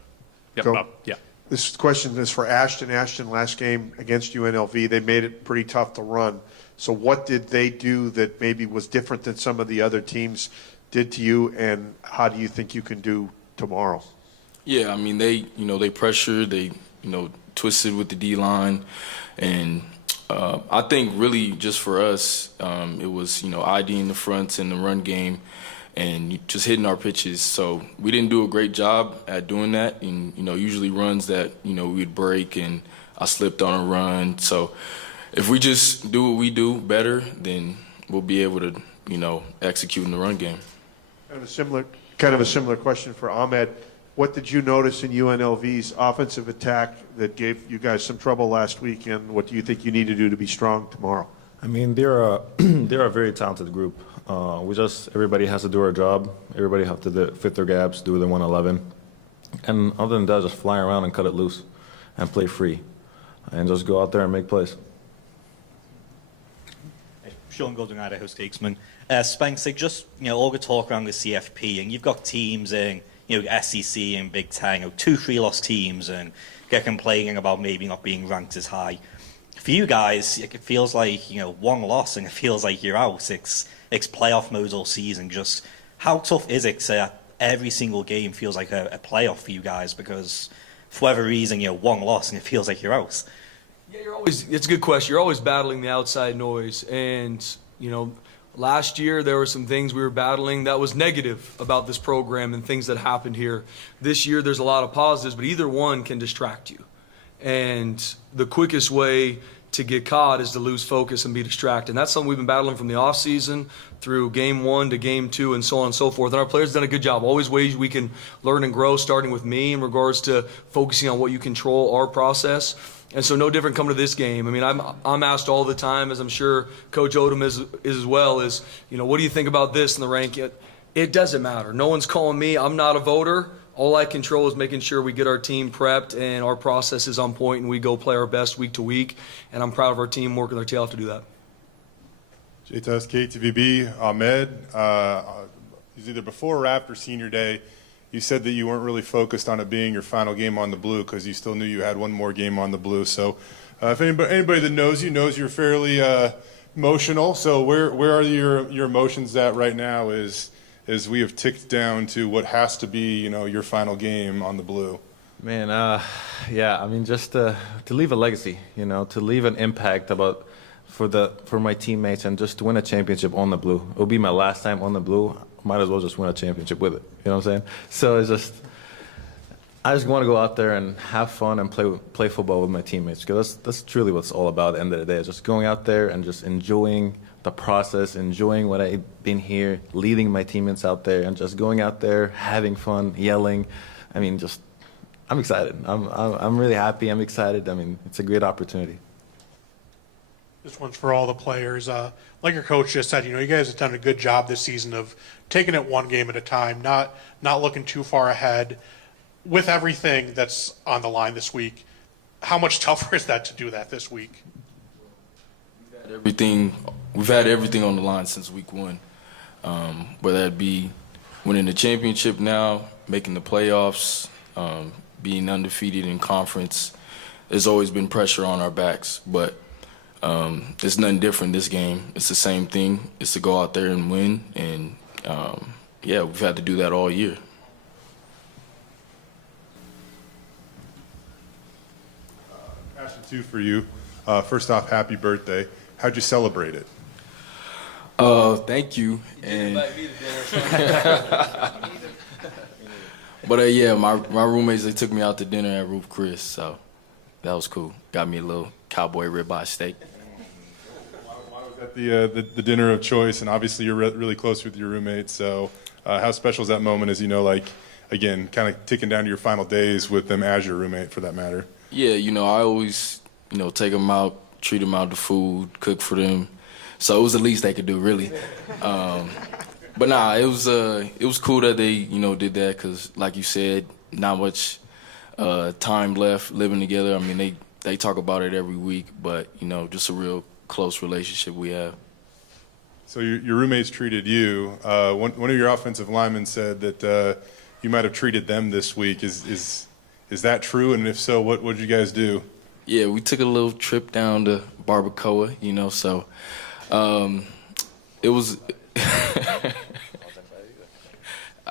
Yep, Go. Bob. Yeah. This question is for Ashton. Ashton, last game against UNLV, they made it pretty tough to run. So what did they do that maybe was different than some of the other teams did to you, and how do you think you can do tomorrow? Yeah, I mean, they pressured, they, twisted with the D-line, and I think really just for us, it was, IDing the fronts in the run game and just hitting our pitches. So we didn't do a great job at doing that, and, usually runs that, we'd break, and I slipped on a run. So if we just do what we do better, then we'll be able to, execute in the run game. Kind of a similar question for Ahmed. What did you notice in UNLV's offensive attack that gave you guys some trouble last week, and what do you think you need to do to be strong tomorrow? I mean, they're a very talented group. Everybody has to do our job. Everybody have to fit their gaps, do their 111. And other than that, just fly around and cut it loose and play free and just go out there and make plays. Sean Golding, Idaho Statesman. Spencer, just, all the talk around the CFP, and you've got teams in, SEC and Big Ten, 2-3 lost teams, and get complaining about maybe not being ranked as high. For you guys, it feels like, one loss and it feels like you're out. It's playoff mode all season. Just how tough is it to every single game feels like a playoff for you guys? Because for whatever reason, one loss and it feels like you're out. Yeah, it's a good question. You're always battling the outside noise. And, last year there were some things we were battling that was negative about this program and things that happened here. This year there's a lot of positives, but either one can distract you. And the quickest way to get caught is to lose focus and be distracted. And that's something we've been battling from the offseason through game 1 to game 2 and so on and so forth. And our players have done a good job. Always ways we can learn and grow, starting with me in regards to focusing on what you control, our process. And so no different coming to this game. I mean, I'm asked all the time, as I'm sure Coach Odom is as well, what do you think about this in the ranking? It doesn't matter. No one's calling me. I'm not a voter. all I control is making sure we get our team prepped and our process is on point and we go play our best week to week. And I'm proud of our team working their tail off to do that. JTS, KTVB, Ahmed, it was either before or after senior day. You said that you weren't really focused on it being your final game on the blue because you still knew you had one more game on the blue. So if anybody that knows you knows you're fairly emotional. So where are your emotions at right now as we have ticked down to what has to be, your final game on the blue? Man, yeah, I mean, just to leave a legacy, to leave an impact for my teammates and just to win a championship on the blue. It'll be my last time on the blue. Might as well just win a championship with it. You know what I'm saying? So I just want to go out there and have fun and play football with my teammates, because that's truly what it's all about at the end of the day. Just going out there and just enjoying the process, enjoying what I've been here, leading my teammates out there, and just going out there, having fun, yelling. I mean, I'm excited. I'm really happy. I'm excited. I mean, it's a great opportunity. This one's for all the players. Like your coach just said, you guys have done a good job this season of taking it one game at a time, not looking too far ahead. With everything that's on the line this week, how much tougher is that to do that this week? We've had everything on the line since week one, whether that be winning the championship now, making the playoffs, being undefeated in conference. There's always been pressure on our backs, but it's nothing different this game. It's the same thing. It's to go out there and win, and yeah, we've had to do that all year. Question 2 for you. First off, happy birthday. How'd you celebrate it? Thank you. But yeah, my roommates, they took me out to dinner at Roof Chris, so that was cool. Got me a little cowboy ribeye steak. Why was that the dinner of choice? And obviously you're really close with your roommates, so how special is that moment as again, kind of ticking down to your final days with them as your roommate for that matter? Yeah, I always, take them out, treat them out to food, cook for them. So it was the least they could do, really. But nah, it was cool that they, did that because, like you said, not much time left living together. I mean, they talk about it every week, but, just a real close relationship we have. So your roommates treated you. One of your offensive linemen said that you might have treated them this week. Is that true? And if so, what did you guys do? Yeah, we took a little trip down to Barbacoa, so it was...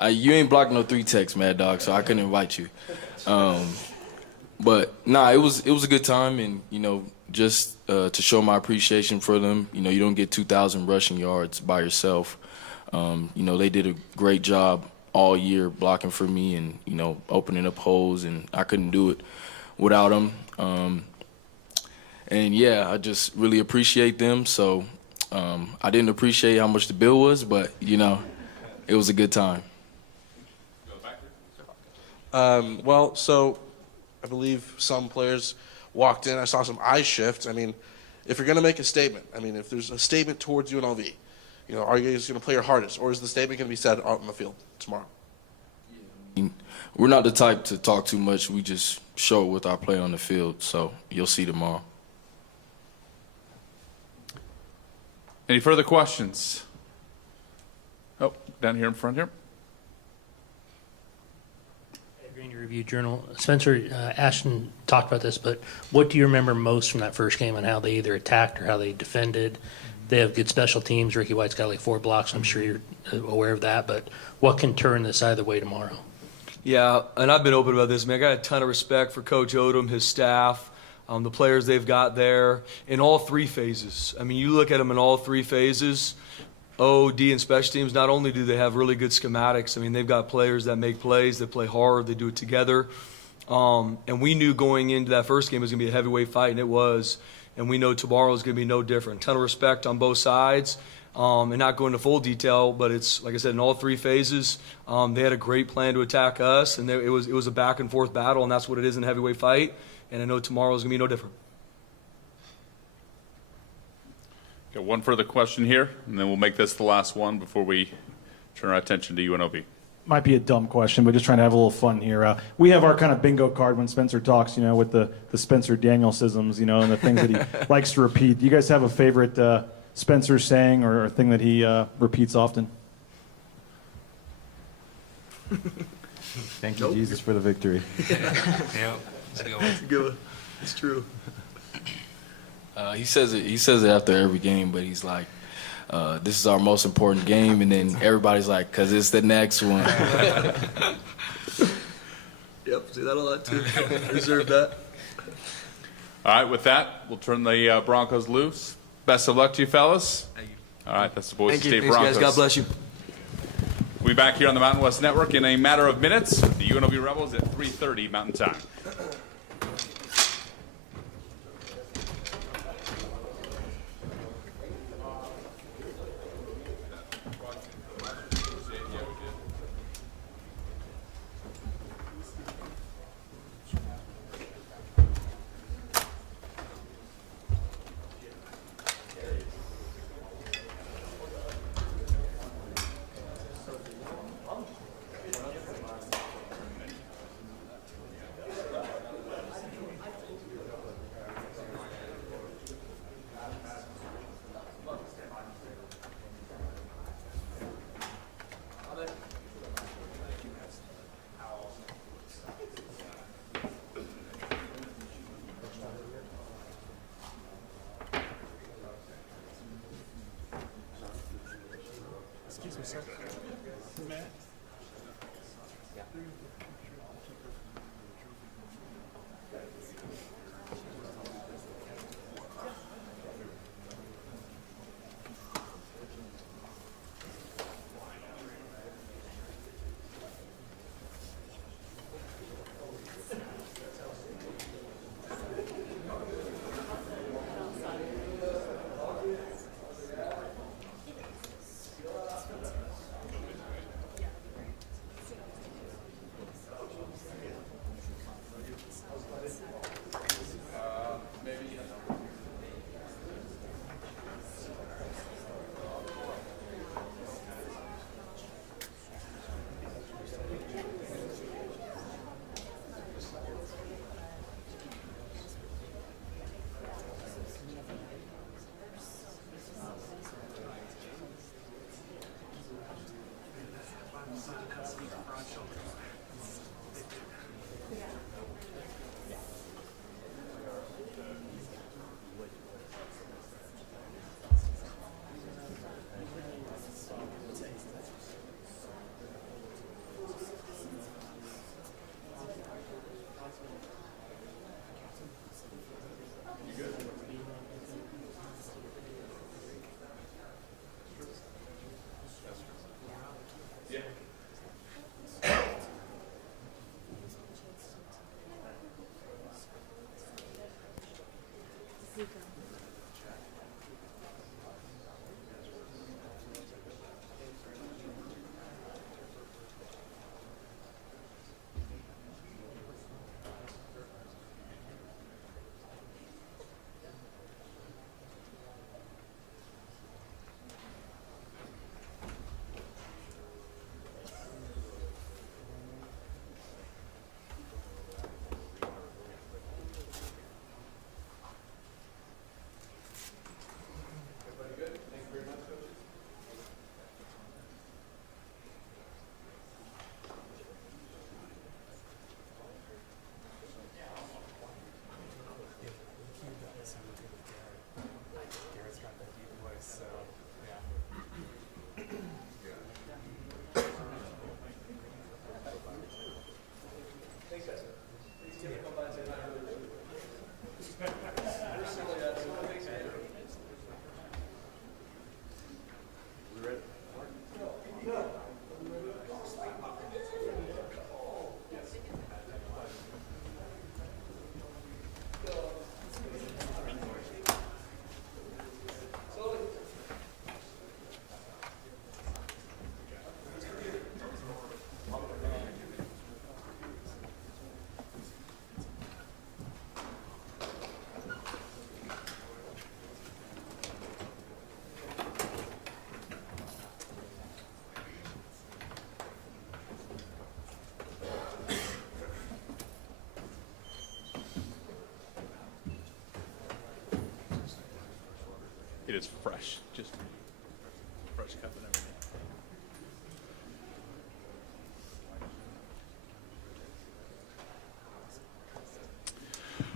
you ain't blocked no 3 texts, Mad Dog, so I couldn't invite you. But, nah, it was a good time, and, just to show my appreciation for them. You don't get 2,000 rushing yards by yourself. They did a great job all year blocking for me and, opening up holes, and I couldn't do it without them. And, yeah, I just really appreciate them. So I didn't appreciate how much the bill was, but, it was a good time. So I believe some players walked in. I saw some eye shift. I mean, if you're going to make a statement, if there's a statement towards UNLV, are you guys going to play your hardest, or is the statement going to be said out on the field tomorrow? We're not the type to talk too much. We just show it with our play on the field, so you'll see tomorrow. Any further questions? Oh, down here in front here. Green Review Journal. Spencer, Ashton talked about this, but what do you remember most from that first game on how they either attacked or how they defended? They have good special teams. Ricky White's got like 4 blocks. I'm sure you're aware of that, but what can turn this either way tomorrow? Yeah, and I've been open about this. I got a ton of respect for Coach Odom, his staff, the players they've got there in all 3 phases. You look at them in all 3 phases. O, D, and special teams, not only do they have really good schematics, they've got players that make plays, that play hard, they do it together. And we knew going into that first game it was going to be a heavyweight fight, and it was. And we know tomorrow is going to be no different. Ton of respect on both sides. And not go into full detail, but it's, like I said, in all 3 phases. They had a great plan to attack us, and it was a back-and-forth battle, and that's what it is in a heavyweight fight. And I know tomorrow is going to be no different. Got one further question here, and then we'll make this the last one before we turn our attention to UNLV. might be a dumb question, but just trying to have a little fun here. We have our kind of bingo card when Spencer talks, with the Spencer Daniel-sisms, and the things that he likes to repeat. Do you guys have a favorite Spencer saying or thing that he repeats often? Thank you, Jesus, for the victory. Yeah, it's a good one. It's a good one. It's true. He says it after every game, but he's like, this is our most important game, and then everybody's like, because it's the next one. Yep, say that a lot too. Reserve that. All right, with that, we'll turn the Broncos loose. Best of luck to you, fellas. Thank you. All right, that's the Boise Thank you. State Thanks, Broncos. guys. God bless you. We'll be back here on the Mountain West Network in a matter of minutes. The UNLV Rebels at 3:30 Mountain Time. Excuse me, sir. Matt? It is fresh, just fresh cup and everything.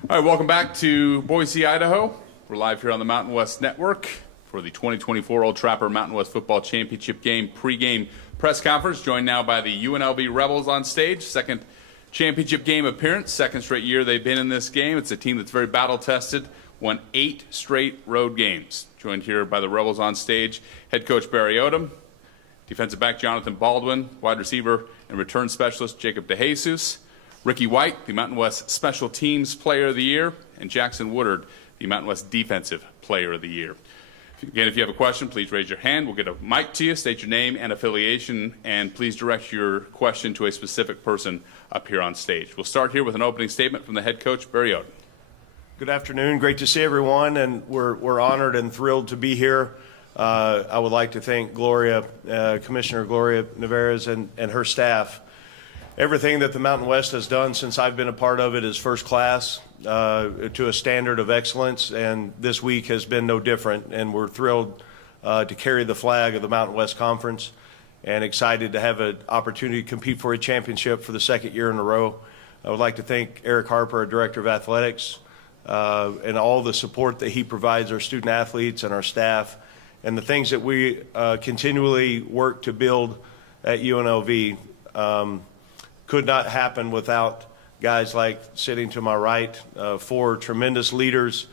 All right, welcome back to Boise, Idaho. We're live here on the Mountain West Network for the 2024 Old Trapper Mountain West Football Championship Game pregame press conference, joined now by the UNLV Rebels on stage. Second championship game appearance, second straight year they've been in this game. It's a team that's very battle-tested, won 8 straight road games. Joined here by the Rebels on stage, head coach Barry Odom, defensive back Jonathan Baldwin, wide receiver and return specialist Jacob DeJesus, Ricky White, the Mountain West Special Teams Player of the Year, and Jackson Woodard, the Mountain West Defensive Player of the Year. Again, if you have a question, please raise your hand. We'll get a mic to you, state your name and affiliation, and please direct your question to a specific person up here on stage. We'll start here with an opening statement from the head coach, Barry Odom. Good afternoon. Great to see everyone, and we're honored and thrilled to be here. I would like to thank Commissioner Gloria Nevarez and her staff. Everything that the Mountain West has done since I've been a part of it is first class, to a standard of excellence, and this week has been no different. And we're thrilled to carry the flag of the Mountain West Conference and excited to have an opportunity to compete for a championship for the second year in a row. I would like to thank Eric Harper, our Director of Athletics, and all the support that he provides our student athletes and our staff, and the things that we continually work to build at UNLV could not happen without guys like sitting to my right, 4 tremendous leaders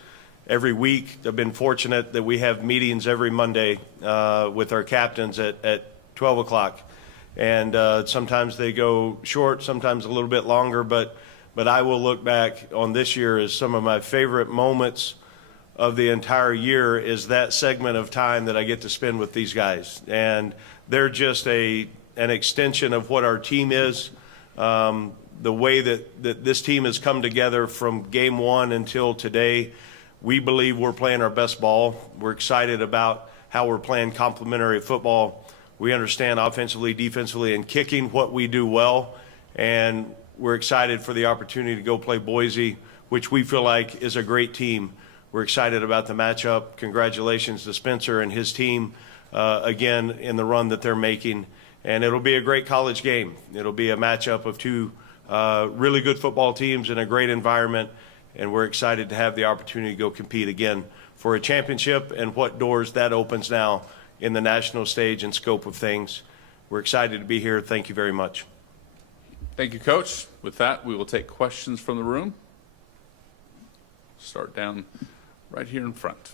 every week. I've been fortunate that we have meetings every Monday with our captains at 12 o'clock. And sometimes they go short, sometimes a little bit longer, but I will look back on this year as some of my favorite moments of the entire year is that segment of time that I get to spend with these guys. And they're just an extension of what our team is. The way that this team has come together from game one until today, we believe we're playing our best ball. We're excited about how we're playing complementary football. We understand offensively, defensively, and kicking what we do well. And we're excited for the opportunity to go play Boise, which we feel like is a great team. We're excited about the matchup. Congratulations to Spencer and his team, again, in the run that they're making. And it'll be a great college game. It'll be a matchup of 2 really good football teams in a great environment, and we're excited to have the opportunity to go compete again for a championship and what doors that opens now in the national stage and scope of things. We're excited to be here. Thank you very much. Thank you, Coach. With that, we will take questions from the room. Start down right here in front.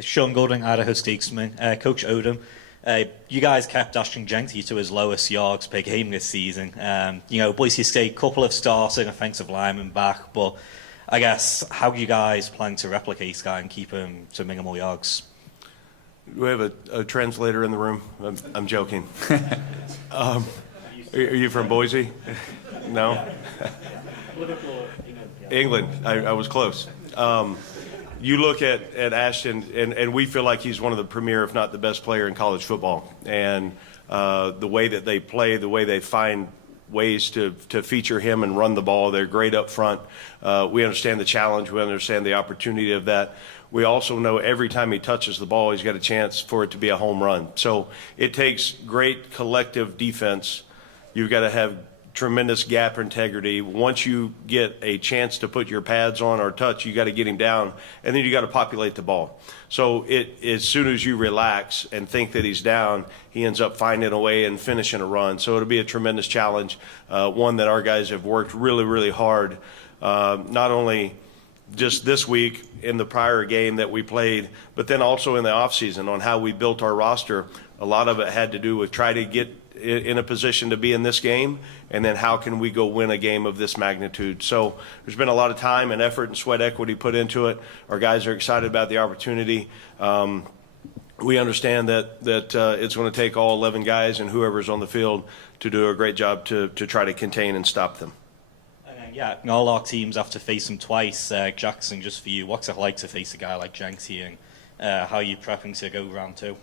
Sean Golding, Idaho Statesman. Coach Odom, you guys kept Ashton Jenks to his lowest yards per game this season. Boise State, couple of starting offensive linemen back, but I guess how do you guys plan to replicate that and keep him to minimal yards? Do we have a translator in the room? I'm joking. Are you from Boise? No? England. I was close. You look at Ashton, and we feel like he's one of the premier, if not the best player in college football. And the way that they play, the way they find ways to feature him and run the ball, they're great up front. We understand the challenge. We understand the opportunity of that. We also know every time he touches the ball, he's got a chance for it to be a home run. So it takes great collective defense. You've got to have tremendous gap integrity. Once you get a chance to put your pads on or touch, you got to get him down, and then you got to populate the ball. So as soon as you relax and think that he's down, he ends up finding a way and finishing a run. So it'll be a tremendous challenge, one that our guys have worked really, really hard, not only just this week in the prior game that we played, but then also in the offseason on how we built our roster. A lot of it had to do with try to get in a position to be in this game, and then how can we go win a game of this magnitude. So there's been a lot of time and effort and sweat equity put into it. Our guys are excited about the opportunity. We understand that it's going to take all 11 guys and whoever's on the field to do a great job to try to contain and stop them. Yeah, all our teams have to face him twice. Jackson, just for you, what's it like to face a guy like Jenks here, and how are you prepping to go round 2?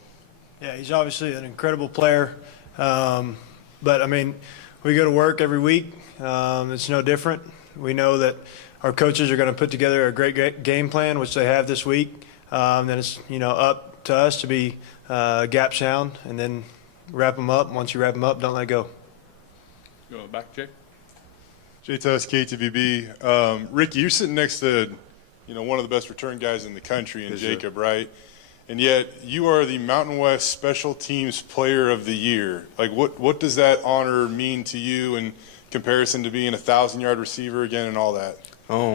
Yeah, he's obviously an incredible player. But, I mean, we go to work every week. It's no different. We know that our coaches are going to put together a great game plan, which they have this week. Then it's up to us to be gap sound and then wrap them up. Once you wrap them up, don't let go. Go back, Jake. Jay Tuss, KTVB. Ricky, you're sitting next to, one of the best return guys in the country in Jacob, right? And yet you are the Mountain West Special Teams Player of the Year. Like, what does that honor mean to you in comparison to being a 1,000-yard receiver again and all that?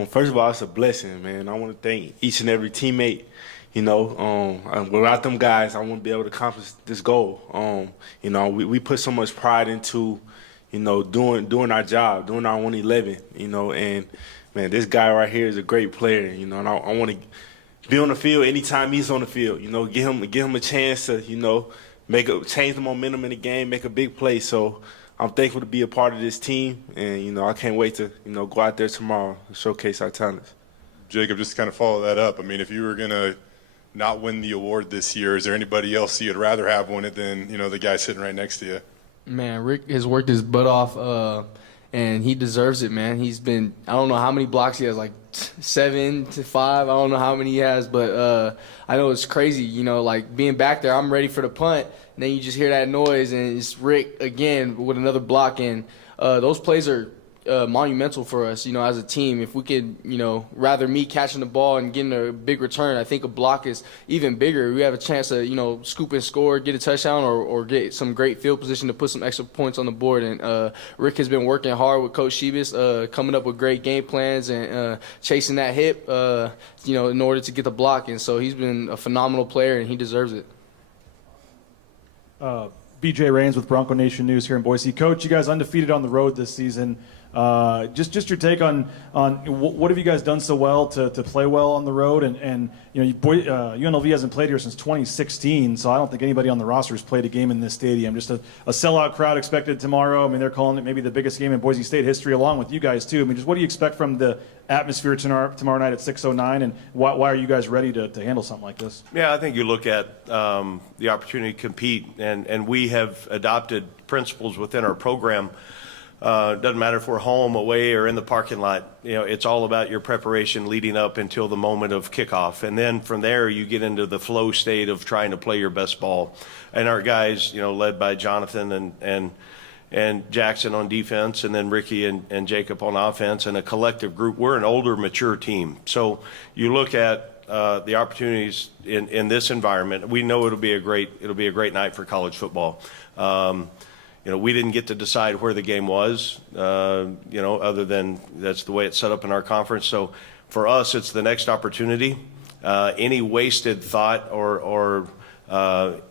First of all, it's a blessing, man. I want to thank each and every teammate. Without them guys, I wouldn't be able to accomplish this goal. We put so much pride into, doing our job, doing our 111, and, man, this guy right here is a great player, and I want to be on the field anytime he's on the field, give him a chance to, change the momentum in the game, make a big play. So I'm thankful to be a part of this team, and, I can't wait to, go out there tomorrow and showcase our talents. Jacob, just to kind of follow that up, I mean, if you were going to not win the award this year, is there anybody else you'd rather have win it than, the guy sitting right next to you? Man, Rick has worked his butt off, and he deserves it, man. He's been, I don't know how many blocks he has, like 7 to 5. I don't know how many he has, but I know it's crazy, being back there, I'm ready for the punt, and then you just hear that noise, and it's Rick again with another block, and those plays are monumental for us, as a team. If we could, rather me catching the ball and getting a big return, I think a block is even bigger. We have a chance to, scoop and score, get a touchdown, or get some great field position to put some extra points on the board. And Rick has been working hard with Coach Shebis, coming up with great game plans and chasing that hip, in order to get the block. And so he's been a phenomenal player, and he deserves it. BJ Rains with Bronco Nation News here in Boise. Coach, you guys undefeated on the road this season. Just your take on what have you guys done so well to play well on the road, and UNLV hasn't played here since 2016, so I don't think anybody on the roster has played a game in this stadium. Just a sellout crowd expected tomorrow. I mean, they're calling it maybe the biggest game in Boise State history, along with you guys too. I mean, just what do you expect from the atmosphere tomorrow night at 6:09, and why are you guys ready to handle something like this? Yeah, I think you look at the opportunity to compete, and we have adopted principles within our program. Doesn't matter if we're home, away, or in the parking lot. It's all about your preparation leading up until the moment of kickoff. And then from there, you get into the flow state of trying to play your best ball. And our guys, led by Jonathan and Jackson on defense, and then Ricky and Jacob on offense, and a collective group. We're an older, mature team. So you look at the opportunities in this environment. We know it'll be a great night for college football. We didn't get to decide where the game was, other than that's the way it's set up in our conference. So for us, it's the next opportunity. Any wasted thought or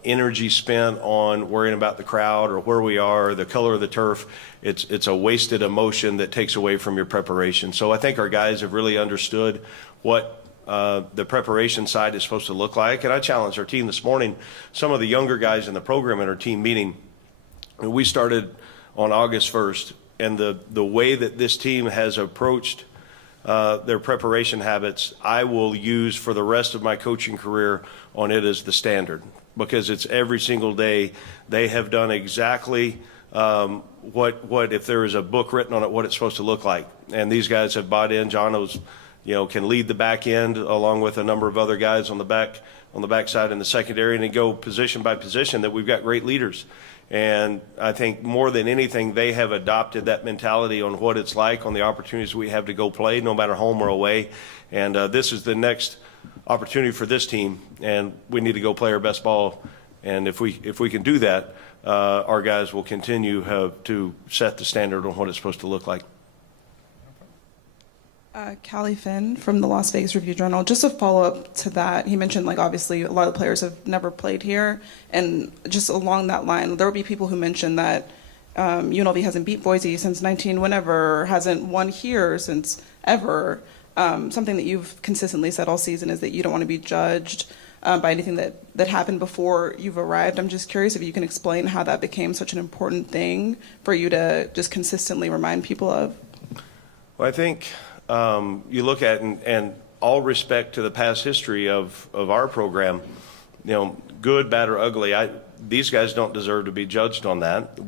energy spent on worrying about the crowd or where we are, or the color of the turf, it's a wasted emotion that takes away from your preparation. So I think our guys have really understood what the preparation side is supposed to look like. And I challenged our team this morning. Some of the younger guys in the program in our team meeting, we started on August 1st, and the way that this team has approached their preparation habits, I will use for the rest of my coaching career on it as the standard, because it's every single day. They have done exactly what if there is a book written on it, what it's supposed to look like. And these guys have bought in. John knows, can lead the back end along with a number of other guys on the backside in the secondary, and then go position by position. That we've got great leaders. And I think more than anything, they have adopted that mentality on what it's like, on the opportunities we have to go play, no matter home or away. And this is the next opportunity for this team, and we need to go play our best ball. And if we can do that, our guys will continue to set the standard on what it's supposed to look like. Callie Finn from the Las Vegas Review-Journal. Just a follow-up to that, he mentioned, obviously a lot of the players have never played here, and just along that line, there will be people who mention that UNLV hasn't beat Boise since whenever, hasn't won here since ever. Something that you've consistently said all season is that you don't want to be judged by anything that happened before you've arrived. I'm just curious if you can explain how that became such an important thing for you to just consistently remind people of. Well, I think you look at, and all respect to the past history of our program, good, bad, or ugly, these guys don't deserve to be judged on that.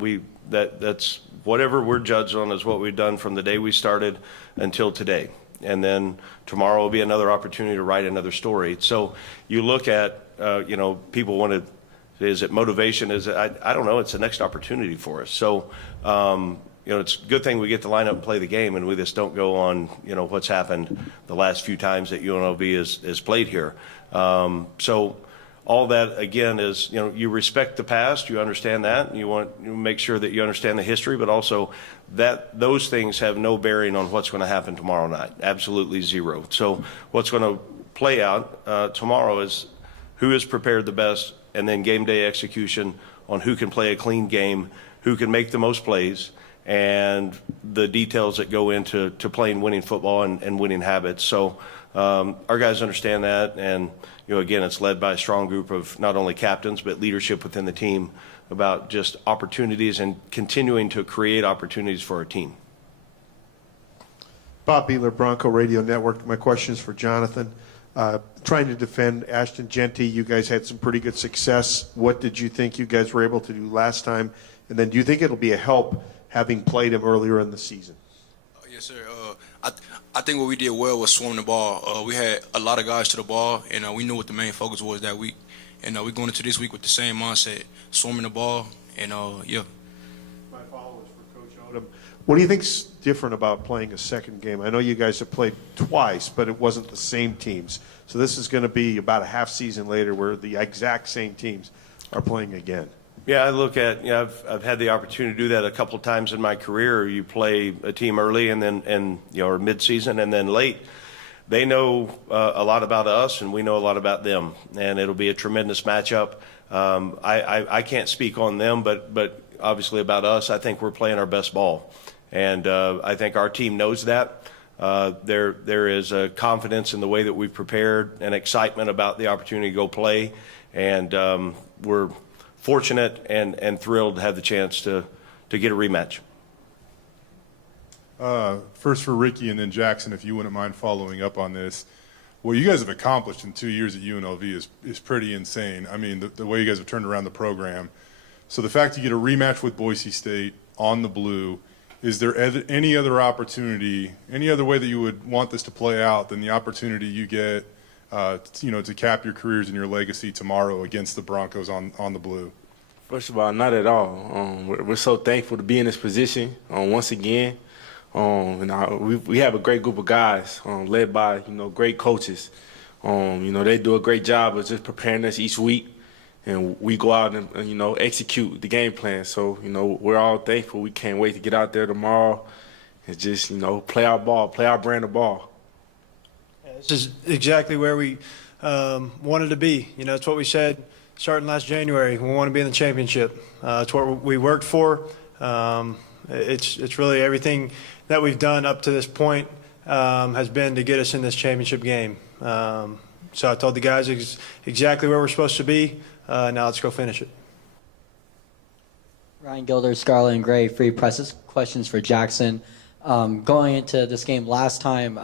That's whatever we're judged on is what we've done from the day we started until today. And then tomorrow will be another opportunity to write another story. So you look at, people want to, is it motivation? Is it, I don't know. It's the next opportunity for us. So, it's a good thing we get to line up and play the game, and we just don't go on, what's happened the last few times that UNLV is played here. So all that, again, is, you respect the past, you understand that, and you make sure that you understand the history, but also that those things have no bearing on what's going to happen tomorrow night. Absolutely zero. So what's going to play out tomorrow is who is prepared the best, and then game day execution on who can play a clean game, who can make the most plays, and the details that go into playing winning football and winning habits. So our guys understand that, and again, it's led by a strong group of not only captains but leadership within the team about just opportunities and continuing to create opportunities for our team. Bob Beeler, Bronco Radio Network. My question is for Jonathan. Trying to defend Ashton Jeanty, you guys had some pretty good success. What did you think you guys were able to do last time? And then do you think it'll be a help having played him earlier in the season? Yes, sir. I think what we did well was swarm the ball. We had a lot of guys to the ball, and we knew what the main focus was that week. And we're going into this week with the same mindset, swarming the ball, and yeah. My follow is for Coach Odom. What do you think's different about playing a second game? I know you guys have played twice, but it wasn't the same teams. So this is going to be about a half season later where the exact same teams are playing again. Yeah, I look at, I've had the opportunity to do that a couple of times in my career. You play a team early and then, or mid-season and then late. They know a lot about us, and we know a lot about them, and it'll be a tremendous matchup. I can't speak on them, but obviously about us, I think we're playing our best ball, and I think our team knows that. There is a confidence in the way that we've prepared and excitement about the opportunity to go play, and we're fortunate and thrilled to have the chance to get a rematch. First for Ricky and then Jackson, if you wouldn't mind following up on this. What you guys have accomplished in 2 years at UNLV is pretty insane. I mean, the way you guys have turned around the program. So the fact you get a rematch with Boise State on the blue, is there any other opportunity, any other way that you would want this to play out than the opportunity you get to cap your careers and your legacy tomorrow against the Broncos on the blue? First of all, not at all. We're so thankful to be in this position once again. We have a great group of guys led by great coaches. They do a great job of just preparing us each week, and we go out and execute the game plan. So we're all thankful. We can't wait to get out there tomorrow and just play our ball, play our brand of ball. This is exactly where we wanted to be. It's what we said starting last January. We want to be in the championship. It's what we worked for. It's really everything that we've done up to this point has been to get us in this championship game. So I told the guys exactly where we're supposed to be. Now let's go finish it. Ryan Gilder, Scarlet and Gray, Free Press. Questions for Jackson. Going into this game last time,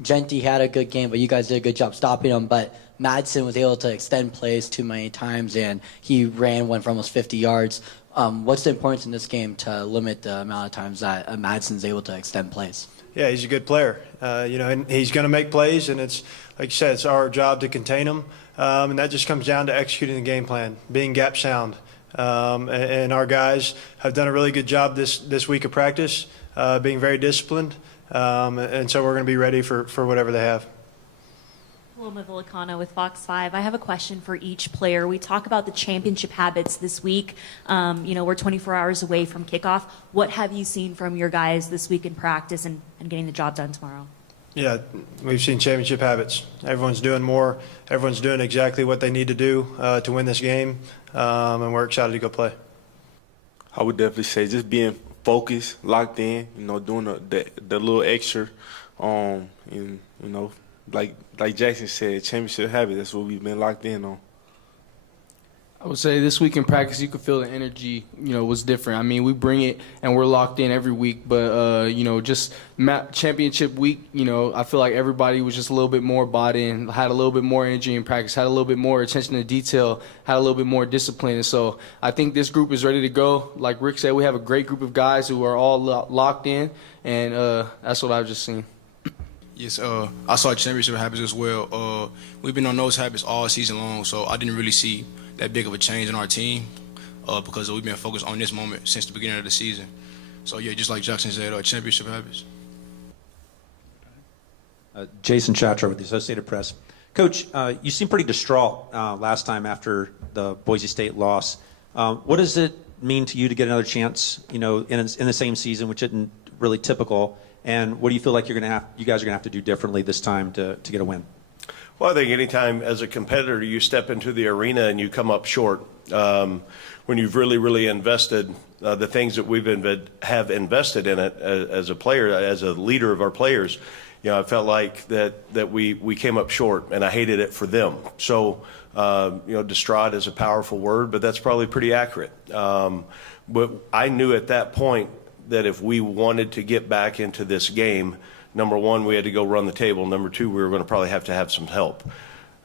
Jeanty had a good game, but you guys did a good job stopping him. But Madsen was able to extend plays too many times, and he ran one for almost 50 yards. What's the importance in this game to limit the amount of times that Madsen's able to extend plays? Yeah, he's a good player. And he's going to make plays, and it's like you said, it's our job to contain him, and that just comes down to executing the game plan, being gap sound. And our guys have done a really good job this week of practice, being very disciplined, and so we're going to be ready for whatever they have. Wilma Villicana with Fox 5. I have a question for each player. We talk about the championship habits this week. We're 24 hours away from kickoff. What have you seen from your guys this week in practice and getting the job done tomorrow? Yeah, we've seen championship habits. Everyone's doing more. Everyone's doing exactly what they need to do to win this game, and we're excited to go play. I would definitely say just being focused, locked in, doing the little extra, like Jackson said, championship habit, that's what we've been locked in on. I would say this week in practice, you could feel the energy, was different. I mean, we bring it and we're locked in every week, but, just championship week, I feel like everybody was just a little bit more bought in, had a little bit more energy in practice, had a little bit more attention to detail, had a little bit more discipline. And so I think this group is ready to go. Like Rick said, we have a great group of guys who are all locked in, and that's what I've just seen. Yes, I saw championship habits as well. We've been on those habits all season long, so I didn't really see that big of a change in our team because we've been focused on this moment since the beginning of the season. So yeah, just like Jackson said, championship habits. Jason Chatra with the Associated Press. Coach, you seemed pretty distraught last time after the Boise State loss. What does it mean to you to get another chance, in the same season, which isn't really typical? And what do you feel like you guys are going to have to do differently this time to get a win? Well, I think anytime as a competitor you step into the arena and you come up short, when you've really invested the things that have invested in it as a player, as a leader of our players, I felt like that we came up short, and I hated it for them. So, distraught is a powerful word, but that's probably pretty accurate. But I knew at that point that if we wanted to get back into this game, number one, we had to go run the table. Number two, we were going to probably have to have some help.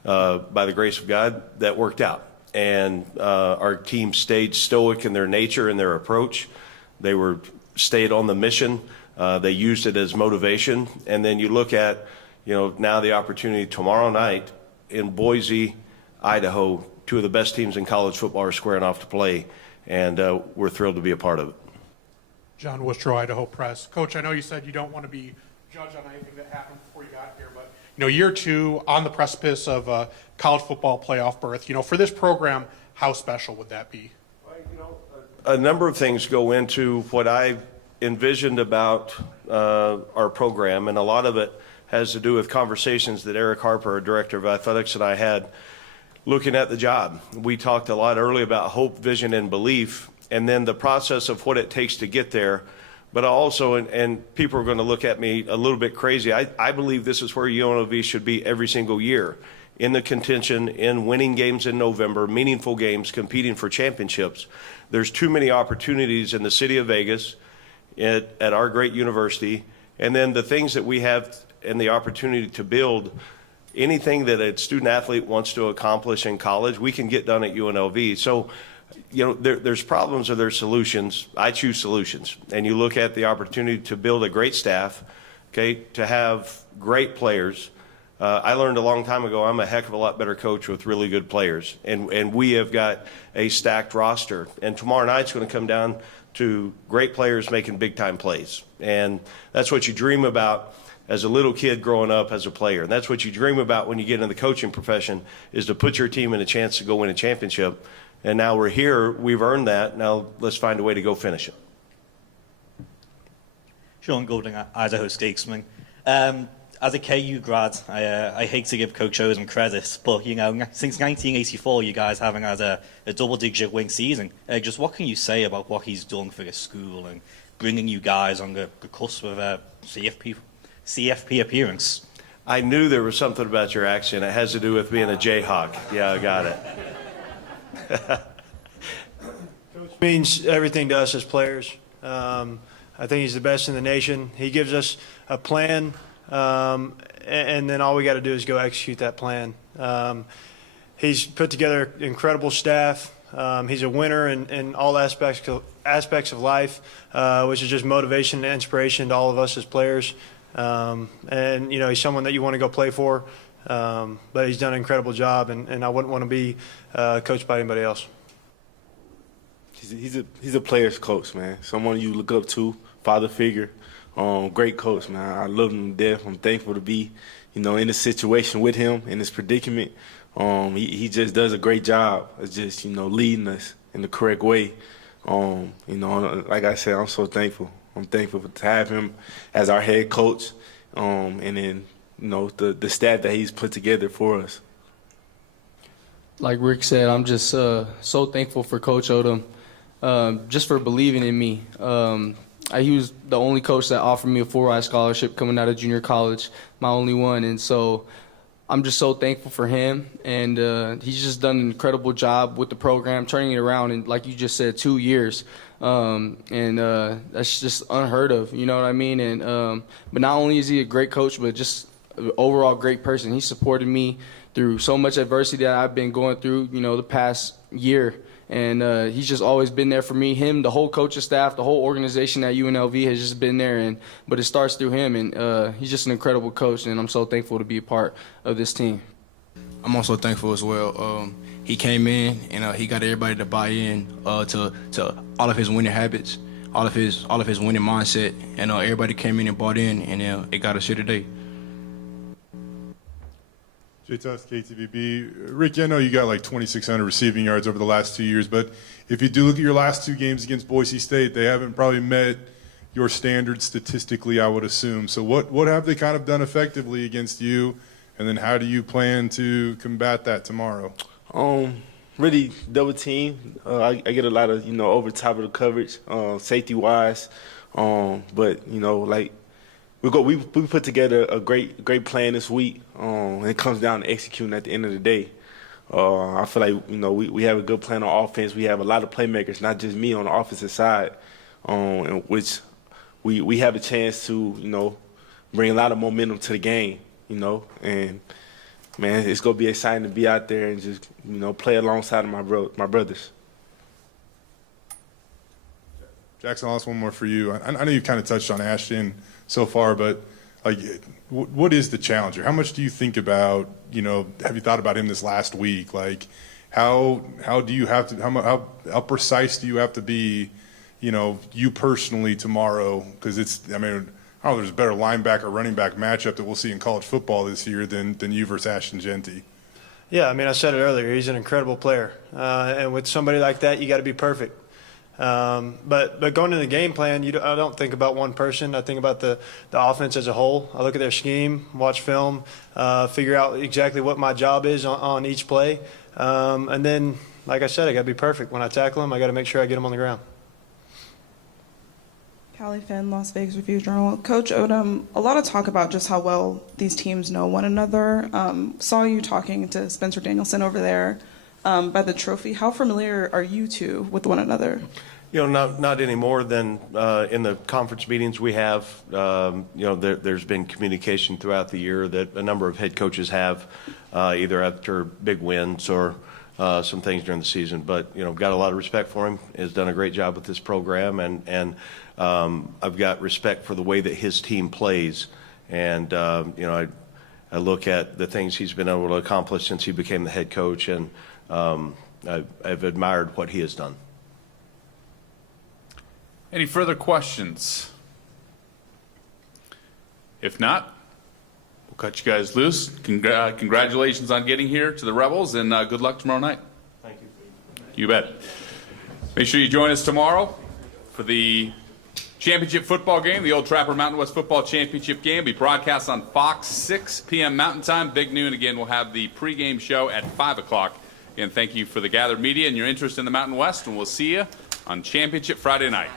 By the grace of God, that worked out. And our team stayed stoic in their nature and their approach. They stayed on the mission. They used it as motivation. And then you look at, now the opportunity tomorrow night in Boise, Idaho, two of the best teams in college football are squaring off to play. And we're thrilled to be a part of it. John Wistro, Idaho Press. Coach, I know you said you don't want to be judged on anything that happened before you got here, but year two on the precipice of a college football playoff berth. For this program, how special would that be? A number of things go into what I envisioned about our program, and a lot of it has to do with conversations that Eric Harper, our director of athletics, and I had looking at the job. We talked a lot earlier about hope, vision, and belief, and then the process of what it takes to get there. But also, and people are going to look at me a little bit crazy, I believe this is where UNLV should be every single year, in the contention, in winning games in November, meaningful games, competing for championships. There's too many opportunities in the city of Vegas, at our great university, and then the things that we have and the opportunity to build. Anything that a student athlete wants to accomplish in college, we can get done at UNLV. So, there's problems or there's solutions. I choose solutions. And you look at the opportunity to build a great staff, to have great players. I learned a long time ago I'm a heck of a lot better coach with really good players. And we have got a stacked roster. And tomorrow night's going to come down to great players making big-time plays. And that's what you dream about as a little kid growing up as a player. And that's what you dream about when you get in the coaching profession, is to put your team in a chance to go win a championship. And now we're here. We've earned that. Now let's find a way to go finish it. Sean Golding, Idaho Statesman. As a KU grad, I hate to give Coach Oden credit, but since 1984, you guys having had a double-digit win season. Just what can you say about what he's done for the school and bringing you guys on the cusp of a CFP appearance? I knew there was something about your accent. It has to do with being a Jayhawk. Yeah, I got it. Coach means everything to us as players. I think he's the best in the nation. He gives us a plan, and then all we got to do is go execute that plan. He's put together an incredible staff. He's a winner in all aspects of life, which is just motivation and inspiration to all of us as players. And he's someone that you want to go play for. But he's done an incredible job, and I wouldn't want to be coached by anybody else. He's a player's coach, man. Someone you look up to, father figure. Great coach, man. I love him to death. I'm thankful to be, in this situation with him, in this predicament. He just does a great job of just, leading us in the correct way. Like I said, I'm so thankful. I'm thankful to have him as our head coach, and then, the staff that he's put together for us. Like Rick said, I'm just so thankful for Coach Odom, just for believing in me. He was the only coach that offered me a full-ride scholarship coming out of junior college, my only one. And so I'm just so thankful for him. And he's just done an incredible job with the program, turning it around in, like you just said, 2 years. That's just unheard of, you know what I mean? And but not only is he a great coach, but just an overall great person. He supported me through so much adversity that I've been going through, the past year. and he's just always been there for me. Him, the whole coaching staff, the whole organization at UNLV has just been there, but it starts through him, and he's just an incredible coach, and I'm so thankful to be a part of this team. I'm also thankful as well. He came in and he got everybody to buy in to all of his winning habits, all of his winning mindset, and everybody came in and bought in, and it got us here today. Jay Tuss, KTVB. Ricky, I know you got like 2,600 receiving yards over the last 2 years, but if you do look at your last 2 games against Boise State, they haven't probably met your standards statistically, I would assume. So what have they kind of done effectively against you, and then how do you plan to combat that tomorrow? Really double team. I get a lot of, over top of the coverage, safety wise. But, like, we put together a great plan this week. And it comes down to executing at the end of the day. I feel like, we have a good plan on offense. We have a lot of playmakers, not just me on the offensive side, in which we have a chance to, bring a lot of momentum to the game, and man, it's going to be exciting to be out there and just, play alongside of my brothers. Jackson, I'll ask one more for you. I know you've kind of touched on Ashton so far, but like, what is the challenge here? How much do you think about, have you thought about him this last week? Like, how do you have to, how precise do you have to be, you personally tomorrow? Because I don't know if there's a better linebacker, running back matchup that we'll see in college football this year than you versus Ashton Jeanty. Yeah, I said it earlier. He's an incredible player. And with somebody like that, you got to be perfect. But going into the game plan, I don't think about one person. I think about the offense as a whole. I look at their scheme, watch film, figure out exactly what my job is on each play. And then, like I said, I got to be perfect. When I tackle them, I got to make sure I get them on the ground. Callie Finn, Las Vegas Review-Journal. Coach Odom, a lot of talk about just how well these teams know one another. Saw you talking to Spencer Danielson over there by the trophy. How familiar are you two with one another? Not any more than in the conference meetings we have. There's been communication throughout the year that a number of head coaches have, either after big wins or some things during the season. But got a lot of respect for him. Has done a great job with this program, and I've got respect for the way that his team plays. And I look at the things he's been able to accomplish since he became the head coach, and I've admired what he has done. Any further questions? If not, we'll cut you guys loose. Congratulations on getting here to the Rebels, and good luck tomorrow night. Thank you. You bet. Make sure you join us tomorrow for the championship football game, the Old Trapper Mountain West Football Championship game. Will be broadcast on Fox, 6 p.m. Mountain Time, big noon. Again, we'll have the pregame show at 5 o'clock. Again, thank you for the gathered media and your interest in the Mountain West, and we'll see you on Championship Friday night.